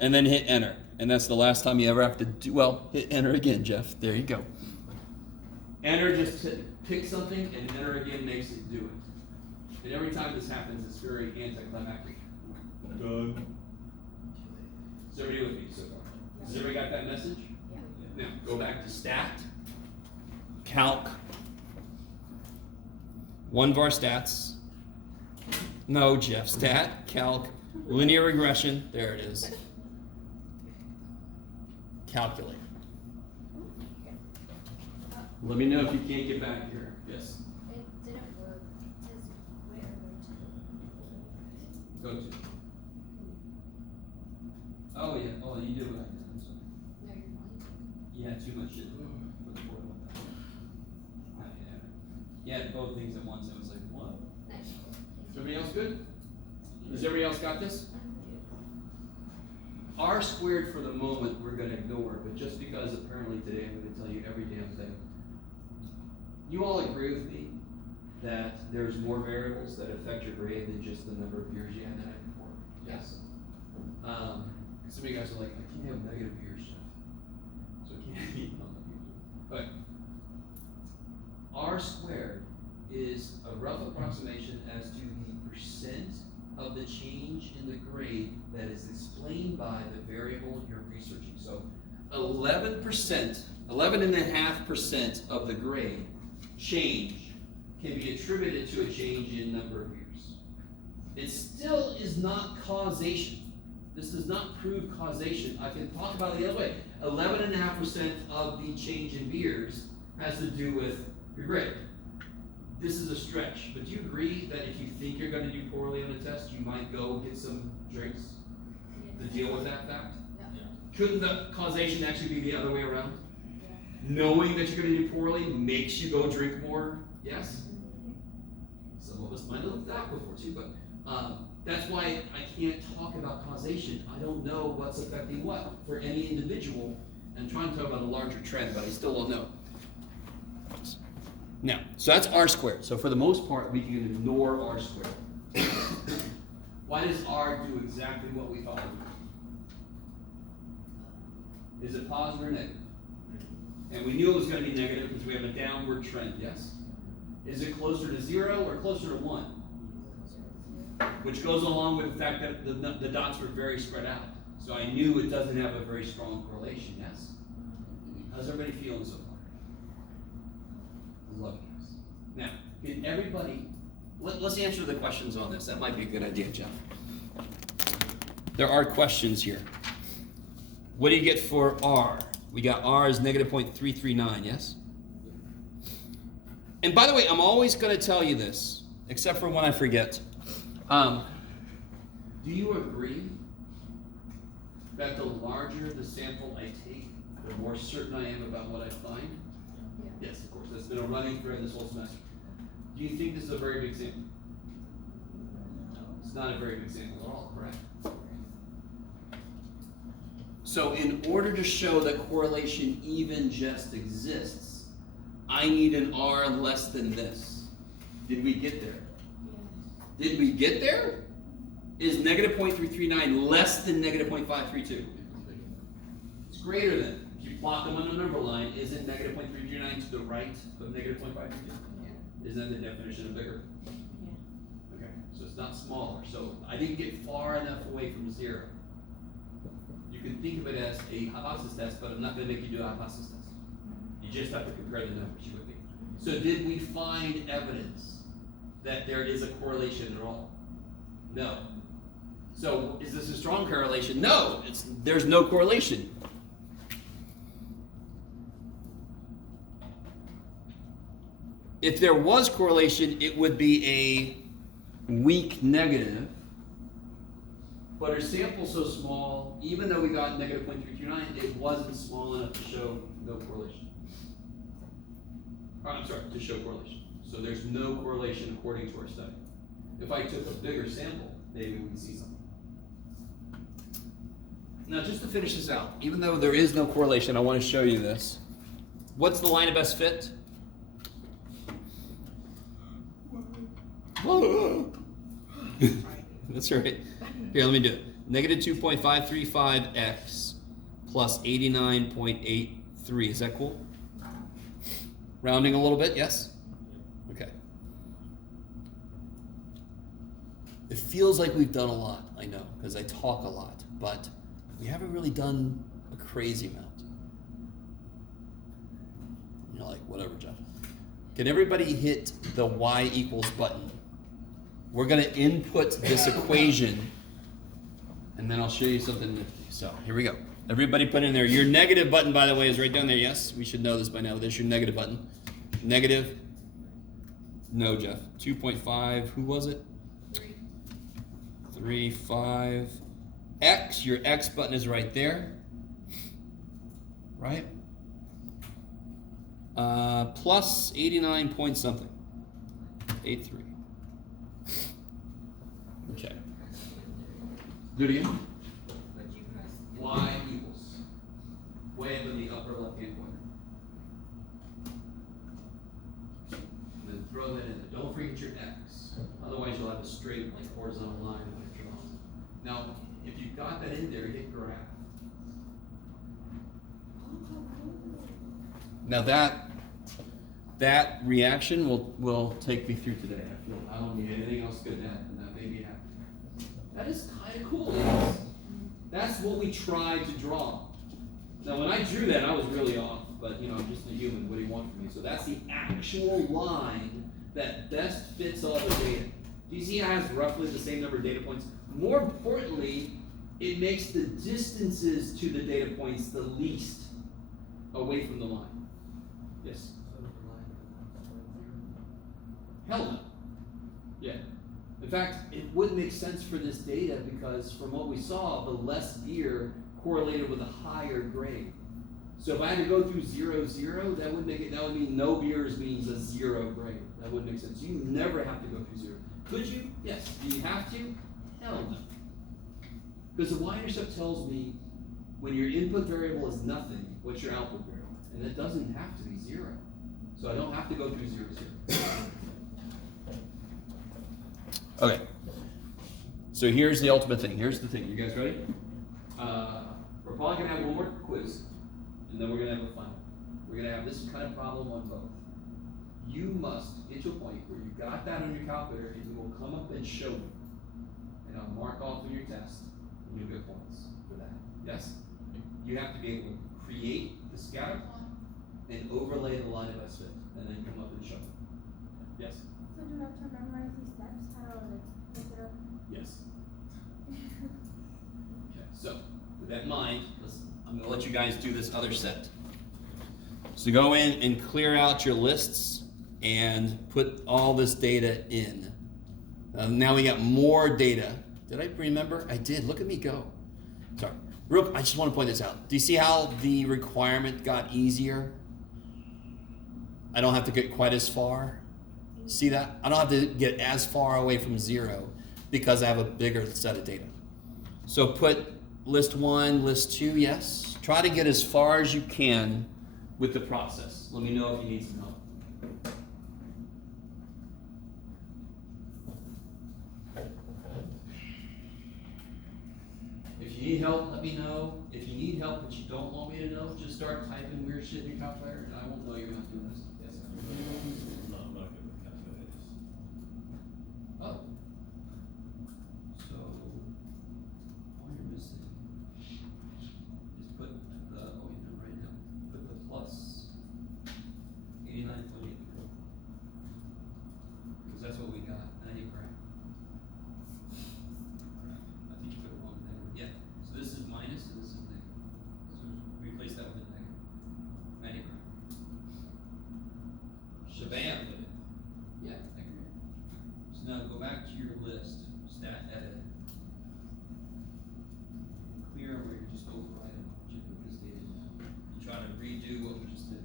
And then hit enter. And that's the last time you ever have to do, well, hit enter again, Jeff. There you go. Enter, just pick something, and enter again makes it do it. And every time this happens, it's very anticlimactic. Doug. Is everybody with me so far? Has everybody got that message? Yeah. Now, go back to stat, calc, one var stats. No, Jeff, stat, calc, linear regression, there it is. Calculate. Let me know if you can't get back here. Yes, It didn't work. It says where go to. Oh, yeah, oh, you did what I did, I'm sorry. no, you're fine. You had too much shit for the board. You had both things at once, I was like, what? Nice. Is everybody else good? Has everybody else got this? R squared for the moment we're gonna ignore, but just because apparently today I'm gonna tell you every damn thing. You all agree with me that there's more variables that affect your grade than just the number of years you had the night before? Yes. Some of you guys are like, I can't have negative years, so it can't be but R squared is a rough approximation as to the percent of the change in the grade that is explained by the variable you're researching. So 11%, 11.5% of the grade change can be attributed to a change in number of years. It still is not causation. This does not prove causation. I can talk about it the other way. 11.5% of the change in years has to do with your grade. This is a stretch, but do you agree that if you think you're going to do poorly on a test, you might go get some drinks to deal with that fact? Yeah. Couldn't the causation actually be the other way around? Yeah. Knowing that you're going to do poorly makes you go drink more? Yes? Some of us might have looked that before too, but that's why I can't talk about causation. I don't know what's affecting what for any individual. I'm trying to talk about a larger trend, but I still don't know. Now, so that's R squared. So for the most part, we can ignore R squared. Why does R do exactly what we thought it would? Is it positive or negative? And we knew it was going to be negative because we have a downward trend, yes? Is it closer to 0 or closer to 1? Which goes along with the fact that the dots were very spread out. So I knew it doesn't have a very strong correlation, yes? How's everybody feeling so far? Love you. Now, can everybody, let's answer the questions on this. That might be a good idea, Jeff. There are questions here. What do you get for R? We got R as negative 0.339, yes? And by the way, I'm always going to tell you this, except for when I forget. Do you agree that the larger the sample I take, the more certain I am about what I find? Yeah. Yes, of course. That's been a running thread this whole semester. Do you think this is a very big sample? It's not a very big sample at all, correct? So in order to show that correlation even just exists, I need an R less than this. Did we get there? Yeah. Did we get there? Is negative 0.339 less than negative 0.532? It's greater than. If you plot them on a number line, isn't negative 0.339 to the right of negative 0.532? Yeah. Isn't that the definition of bigger? Yeah. Okay, so it's not smaller. So I didn't get far enough away from 0. You can think of it as a hypothesis test, but I'm not going to make you do a hypothesis test. You just have to compare the numbers. You with me? So did we find evidence that there is a correlation at all? No. So is this a strong correlation? No, there's no correlation. If there was correlation, it would be a weak negative. But our sample's so small, even though we got negative 0.329, it wasn't small enough to show no correlation. I'm sorry, to show correlation. So there's no correlation according to our study. If I took a bigger sample, maybe we'd see something. Now, just to finish this out, even though there is no correlation, I want to show you this. What's the line of best fit? That's all right. Here, let me do it. Negative 2.535x plus 89.83. Is that cool? Rounding a little bit, yes? Okay. It feels like we've done a lot, I know, because I talk a lot, but we haven't really done a crazy amount. You're like, whatever, Jeff. Can everybody hit the y equals button? We're going to input this equation, and then I'll show you something nifty. So here we go. Everybody put in there. Your negative button, by the way, is right down there. Yes, we should know this by now. There's your negative button. Negative. No, Jeff. 2.5. Who was it? 3, 5. X. Your X button is right there. Right? Plus 89 point something. 83. Okay. Do it again. But you press. Y equals. Way up in the upper left-hand corner. And then throw that in there. Don't forget your X. Otherwise you'll have a straight, like, horizontal line when it draws. Now, if you've got that in there, hit graph. Now that reaction will take me through today. I don't need anything else good than that, and that made me happy. That is kind of cool. That's what we tried to draw. Now, when I drew that, I was really off, but you know, I'm just a human. What do you want from me? So that's the actual line that best fits all the data. Do you see it has roughly the same number of data points? More importantly, it makes the distances to the data points the least away from the line. Yes? Hell no. Yeah. In fact, it wouldn't make sense for this data because from what we saw, the less beer correlated with a higher grade. So if I had to go through 0, 0, that would mean no beers means a 0 grade. That wouldn't make sense. You never have to go through 0. Could you? Yes. Do you have to? Hell no. Because the y-intercept tells me when your input variable is nothing, what's your output variable? And it doesn't have to be 0. So I don't have to go through 0, 0. Okay. So here's the ultimate thing. Here's the thing. You guys ready? We're probably going to have one more quiz, and then we're going to have a final. We're going to have this kind of problem on both. You must get to a point where you got that on your calculator, and you will come up and show me. And I'll mark off on your test, and you'll get points for that. Yes? You have to be able to create the scatter plot and overlay the line of best fit, and then come up and show me. Yes? So do you have to memorize these steps? How do I like look it up? Yes. Okay, so with that in mind, I'm going to let you guys do this other set. So go in and clear out your lists and put all this data in. Now we got more data. Did I remember? I did. Look at me go. Sorry. I just want to point this out. Do you see how the requirement got easier? I don't have to get quite as far. See that? I don't have to get as far away from 0 because I have a bigger set of data. So put list 1, list 2, yes. Try to get as far as you can with the process. Let me know if you need some help. If you need help, let me know. If you need help but you don't want me to know, just start typing weird shit in your calculator and I won't know you're not doing this. Yes, sir. No, I'm not good with calculators. Oh. So, all you're missing is put the, oh, you did right now, put the plus 89.8. Because that's what we got, 90 grand. I think you put it wrong there. Yeah, so this is minus and this is negative. So replace that with a negative. 90 grand. Shabam with it. Yeah, I agree. So now go back to your list, stat edit. Clear where you're just overriding what you put this data in. You try to redo what we just did.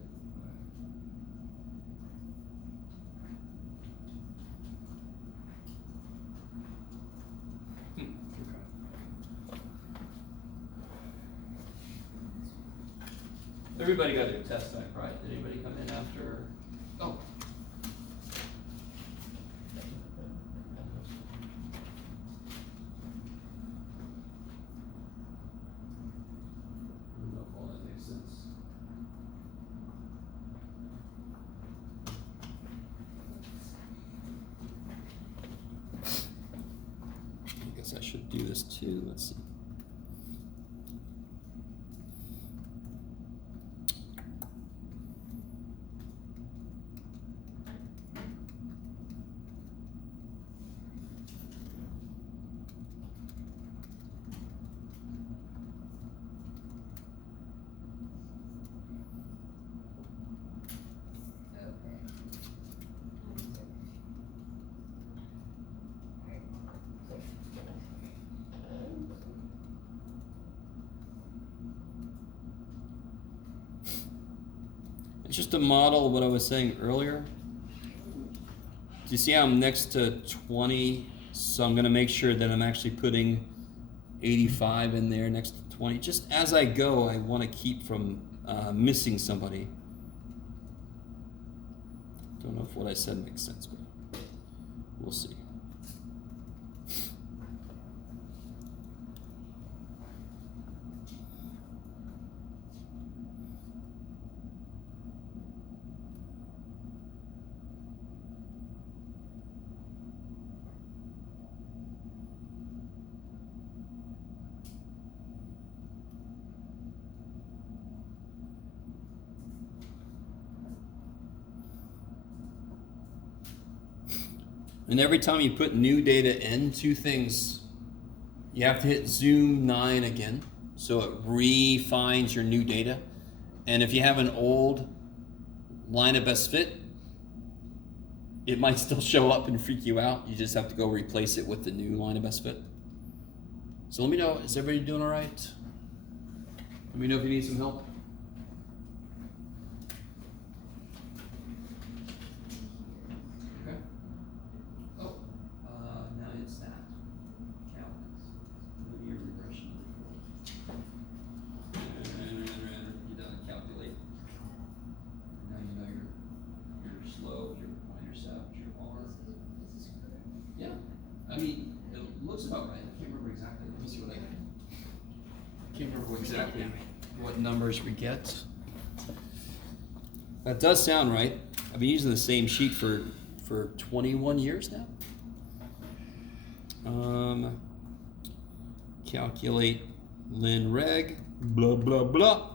Everybody got their test back, right? Did anybody come in after? Oh. this to, let's see. It's just a model of what I was saying earlier. Do you see how I'm next to 20? So I'm gonna make sure that I'm actually putting 85 in there next to 20. Just as I go, I wanna keep from missing somebody. Don't know if what I said makes sense, but we'll see. And every time you put new data in, two things, you have to hit zoom 9 again, so it refines your new data. And if you have an old line of best fit, it might still show up and freak you out. You just have to go replace it with the new line of best fit. So let me know, is everybody doing all right? Let me know if you need some help. I mean, it looks about right. I can't remember exactly. Let me see what I got. I can't remember exactly what numbers we get. That does sound right. I've been using the same sheet for 21 years now. Calculate lin reg, blah, blah, blah.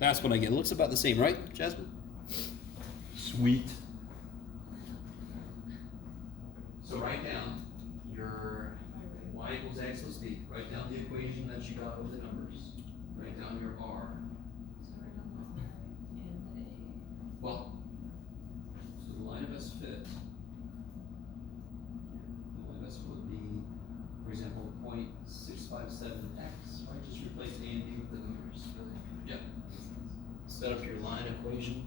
That's what I get. It looks about the same, right, Jasmine? Sweet. So write down your y equals x plus b. Write down the equation that you got with the numbers. Write down your r. Well, so the line of best fit. The line of best fit would be, for example, 0.657x. Right? Just replace a and b with the numbers. Yep. Set up your line equation.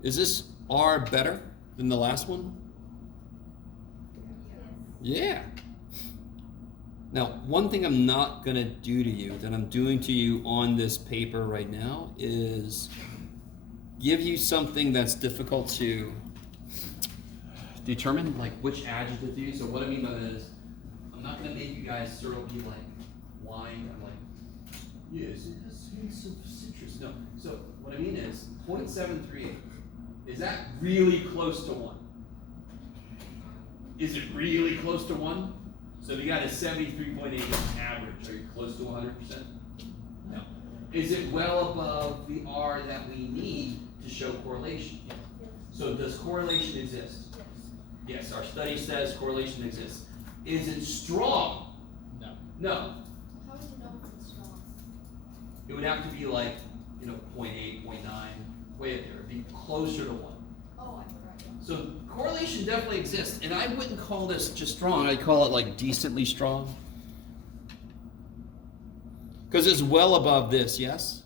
Is this R better than the last one? Yeah. Now, one thing I'm not gonna do to you that I'm doing to you on this paper right now is give you something that's difficult to determine, like which adjective to use. So what I mean by that is, I'm not gonna make you guys sort of be like wine. I'm like, yes, it has hints of citrus. No. So what I mean is 0.738. Is that really close to 1? Is it really close to 1? So if you got a 73.8 average, are you close to 100%? No. Is it well above the R that we need to show correlation? So does correlation exist? Yes, our study says correlation exists. Is it strong? No. No. How would you know if it's strong? It would have to be like, 0.8, 0.9, way up there. It'd be closer to 1. Oh, I forgot. So correlation definitely exists, and I wouldn't call this just strong, I'd call it like decently strong. Because it's well above this, yes?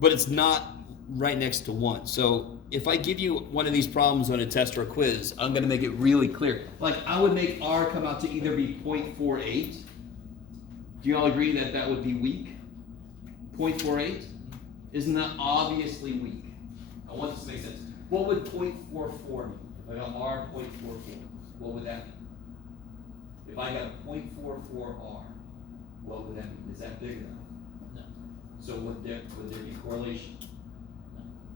But it's not right next to 1. So if I give you one of these problems on a test or a quiz, I'm gonna make it really clear. Like I would make R come out to either be 0.48. Do you all agree that that would be weak? 0.48? Isn't that obviously weak? I want this to make sense. What would 0.44 mean? If I got R 0.44, what would that mean? If I got 0.44 R, what would that mean? Is that big enough? So would there be correlation?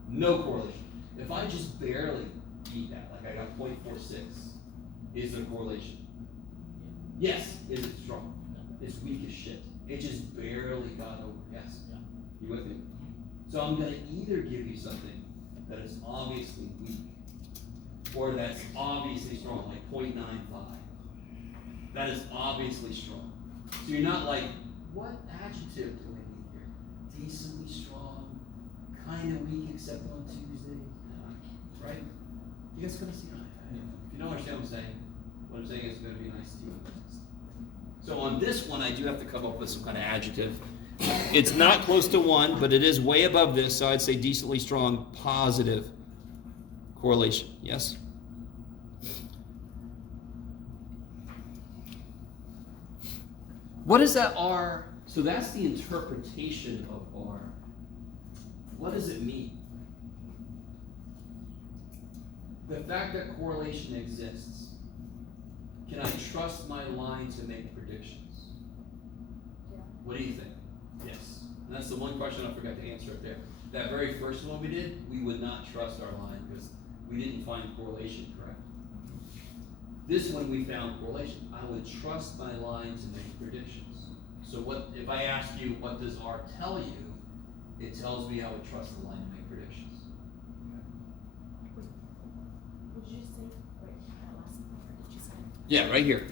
No correlation. If I just barely beat that, like I got 0.46, is there correlation? Yes. Is it strong? It's weak as shit. It just barely got over. Yes. You with me? So I'm gonna either give you something that is obviously weak, or that's obviously strong, like 0.95. That is obviously strong. So you're not like, what adjective do I need here? Decently strong, kind of weak except on Tuesday, right? You guys gonna see? If you don't understand what I'm saying is gonna be nice to you. So on this one, I do have to come up with some kind of adjective. It's not close to 1, but it is way above this, so I'd say decently strong, positive correlation. Yes? What is that R? So that's the interpretation of R. What does it mean? The fact that correlation exists. Can I trust my line to make predictions? Yeah. What do you think? Yes. And that's the one question I forgot to answer up there. That very first one we did, we would not trust our line because we didn't find correlation, correct? This one we found correlation. I would trust my line to make predictions. So what if I ask you what does R tell you? It tells me I would trust the line to make predictions. Would you say, that last part that you said? Yeah, right here.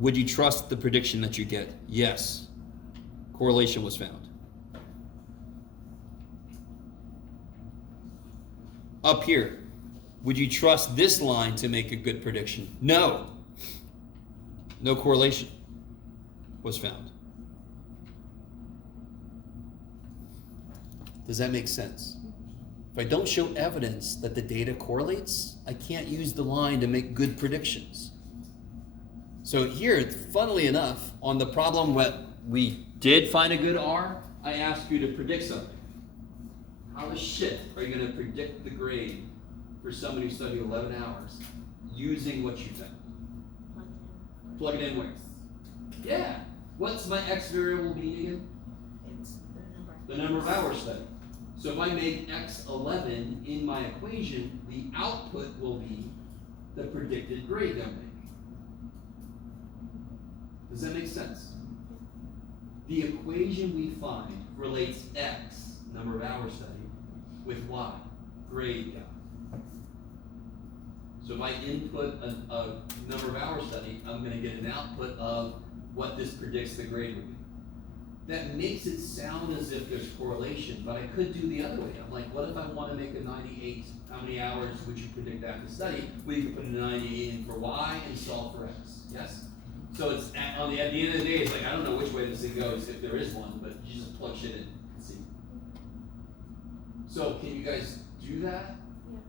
Would you trust the prediction that you get? Yes. Correlation was found. Up here, would you trust this line to make a good prediction? No. No correlation was found. Does that make sense? If I don't show evidence that the data correlates, I can't use the line to make good predictions. So here, funnily enough, on the problem that we did find a good R, I asked you to predict something. How the shit are you going to predict the grade for somebody who studied 11 hours using what you found? Plug it in where? Yeah. What's my X variable be again? It's The number of hours studied. So if I make X11 in my equation, the output will be the predicted grade I'm making. Does that make sense? The equation we find relates X, number of hours studied, with Y, grade count. So if I input a number of hours studied, I'm going to get an output of what this predicts the grade would be. That makes it sound as if there's correlation, but I could do the other way. I'm like, what if I want to make a 98? How many hours would you predict that to study? Well, you could put a 98 in for Y and solve for X. Yes? So it's at the end of the day, it's like, I don't know which way this thing goes, if there is one, but you just plug shit in and see. So can you guys do that? Yeah.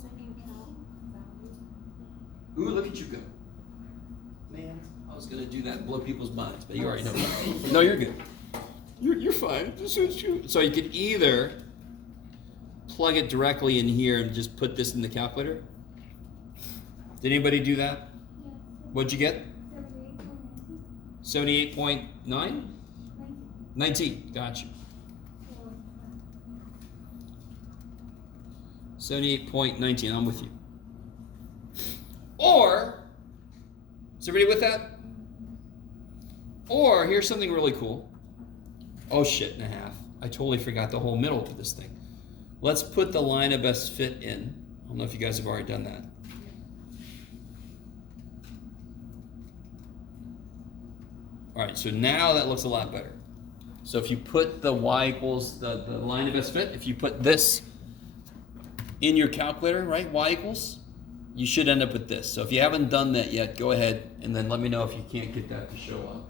Second count value. Ooh, look at you go. Man, I was gonna do that and blow people's minds, but you already know. No, you're good. You're fine. So you could either plug it directly in here and just put this in the calculator. Did anybody do that? What'd you get? 78.9? 19. Gotcha. 78.19. I'm with you. Or, is everybody with that? Or, here's something really cool. Oh, shit and a half. I totally forgot the whole middle of this thing. Let's put the line of best fit in. I don't know if you guys have already done that. All right, so now that looks a lot better. So if you put the y equals the line of best fit, if you put this in your calculator, right, y equals, you should end up with this. So if you haven't done that yet, go ahead and then let me know if you can't get that to show up.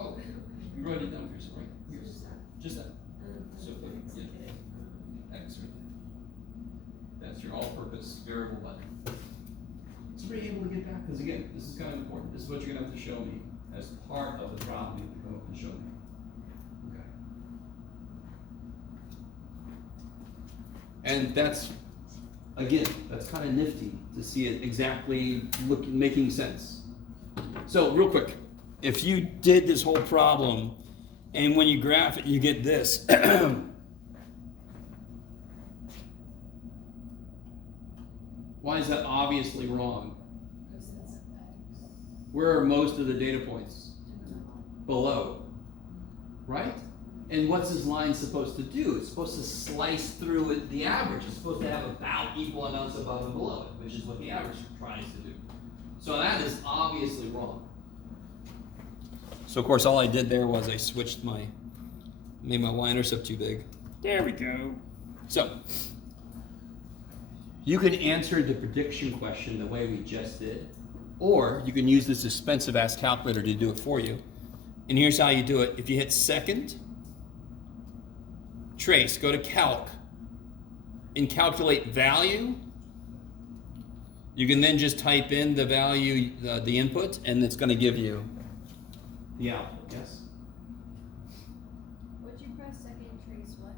Oh, you wrote it down for yourself, right? Here. Just that. So, yeah. X, right? That's your all-purpose variable button. Somebody able to get that? Because again, this is kind of important. This is what you're going to have to show me as part of the problem. You have to come up and show me. Okay. And that's, again, that's kind of nifty to see it exactly making sense. So real quick, if you did this whole problem, and when you graph it, you get this. Why is that obviously wrong? Because it's X. Where are most of the data points? Below, right? And what's this line supposed to do? It's supposed to slice through it, the average. It's supposed to have about equal amounts above and below it, which is what the average tries to do. So that is obviously wrong. So of course all I did there was I switched made my y-intercept too big. There we go. So, you can answer the prediction question the way we just did, or you can use this expensive ass calculator to do it for you. And here's how you do it. If you hit second, trace, go to calc, and calculate value, you can then just type in the value, the input, and it's going to give you the output, yes? Would you press second trace what?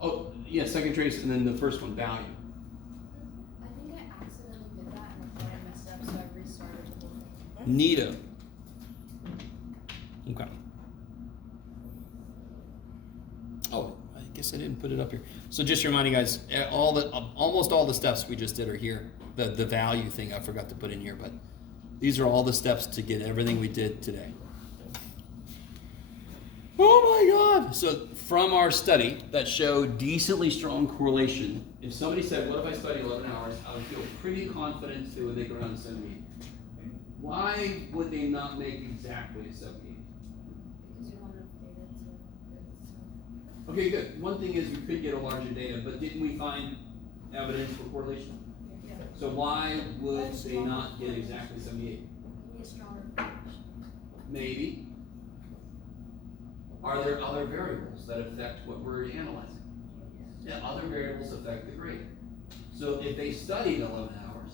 Oh, yeah, second trace, and then the first one, value. I think I accidentally did that and I thought I messed up, so I restarted the whole thing. Neato. Okay. Oh, I guess I didn't put it up here. So just reminding you guys, almost all the steps we just did are here. The value thing I forgot to put in here, but these are all the steps to get everything we did today. Oh my God! So from our study that showed decently strong correlation, if somebody said, what if I study 11 hours, I would feel pretty confident they would make around 78. Why would they not make exactly 78? Because you want enough data to. Okay, good. One thing is we could get a larger data, but didn't we find evidence for correlation? Yeah. So why would they not get exactly 78? You need a stronger correlation. Maybe. Are there other variables that affect what we're analyzing? Yeah, other variables affect the grade. So if they studied 11 hours,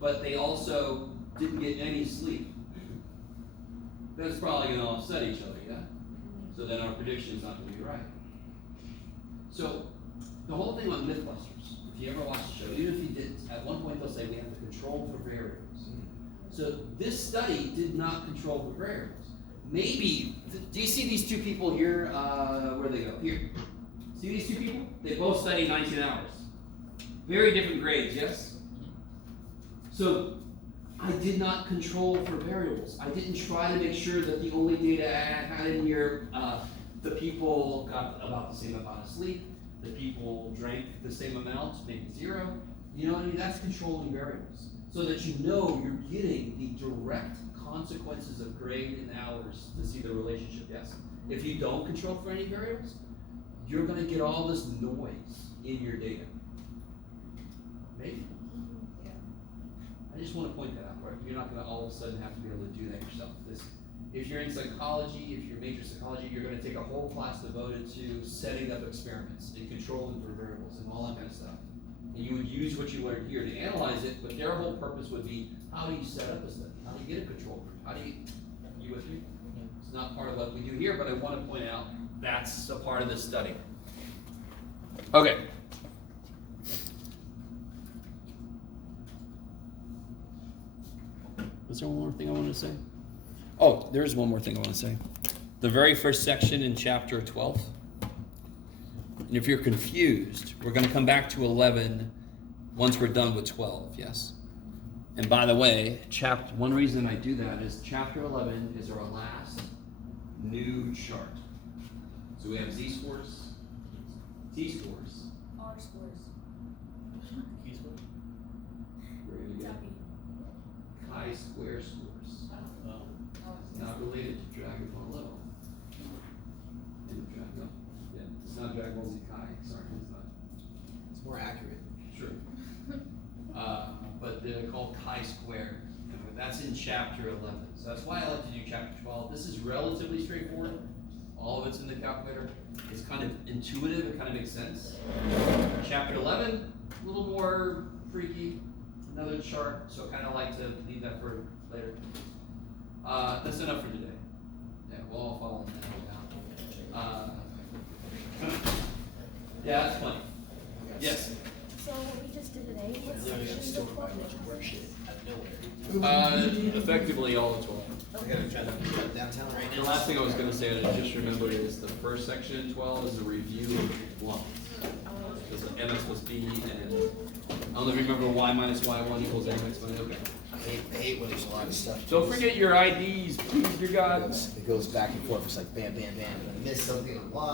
but they also didn't get any sleep, that's probably going to offset each other, yeah? So then our prediction is not going to be right. So the whole thing on Mythbusters, if you ever watch the show, even if you didn't, at one point they'll say we have to control for variables. So this study did not control for variables. Maybe, do you see these two people here? Where do they go? Here. See these two people? They both study 19 hours. Very different grades, yes? So I did not control for variables. I didn't try to make sure that the only data I had in here, the people got about the same amount of sleep, the people drank the same amount, maybe 0. You know what I mean? That's controlling variables. So that you know you're getting the direct consequences of grade and hours to see the relationship, yes? If you don't control for any variables, you're gonna get all this noise in your data. Maybe. Yeah. I just want to point that out, right? You're not going to all of a sudden have to be able to do that yourself. If you're in psychology, if you're major psychology, you're going to take a whole class devoted to setting up experiments and controlling for variables and all that kind of stuff. And you would use what you learned here to analyze it, but their whole purpose would be, how do you set up a study? How do you get a control group? How do you with me? It's not part of what we do here, but I want to point out that's a part of this study. Okay. Was there one more thing I wanted to say? Oh, there's one more thing I want to say. The very first section in chapter 12. And if you're confused, we're going to come back to 11 once we're done with 12, yes? And by the way, one reason I do that is chapter 11 is our last new chart. So we have z-scores, t-scores. R scores. We're going to get chi-square scores. Not related to Dragon Ball level. No, yeah, it's not Dragon Ball Z Kai. Sorry, it's not. It's more accurate. Sure. But they're called chi-square. That's in chapter 11. So that's why I like to do chapter 12. This is relatively straightforward. All of it's in the calculator. It's kind of intuitive. It kind of makes sense. Chapter 11, a little more freaky. Another chart. So I kind of like to leave that for later. That's enough for today. Yeah, we'll all follow that now. Yeah, that's plenty. Yes. So what we just did today, day? What sections of 12? Work shit out of nowhere. Effectively all of 12. I gotta try to cut downtown right The now. last thing I was gonna say, and I just remembered, is the first section in 12 is a review of blocks. Because of MX plus B, and I don't know if you remember Y minus Y1 equals MX minus, okay. I hate when there's a lot of stuff. Don't forget your IDs, please, dear God. It goes back and forth, it's like bam, bam, bam, and I missed something, I'm lost.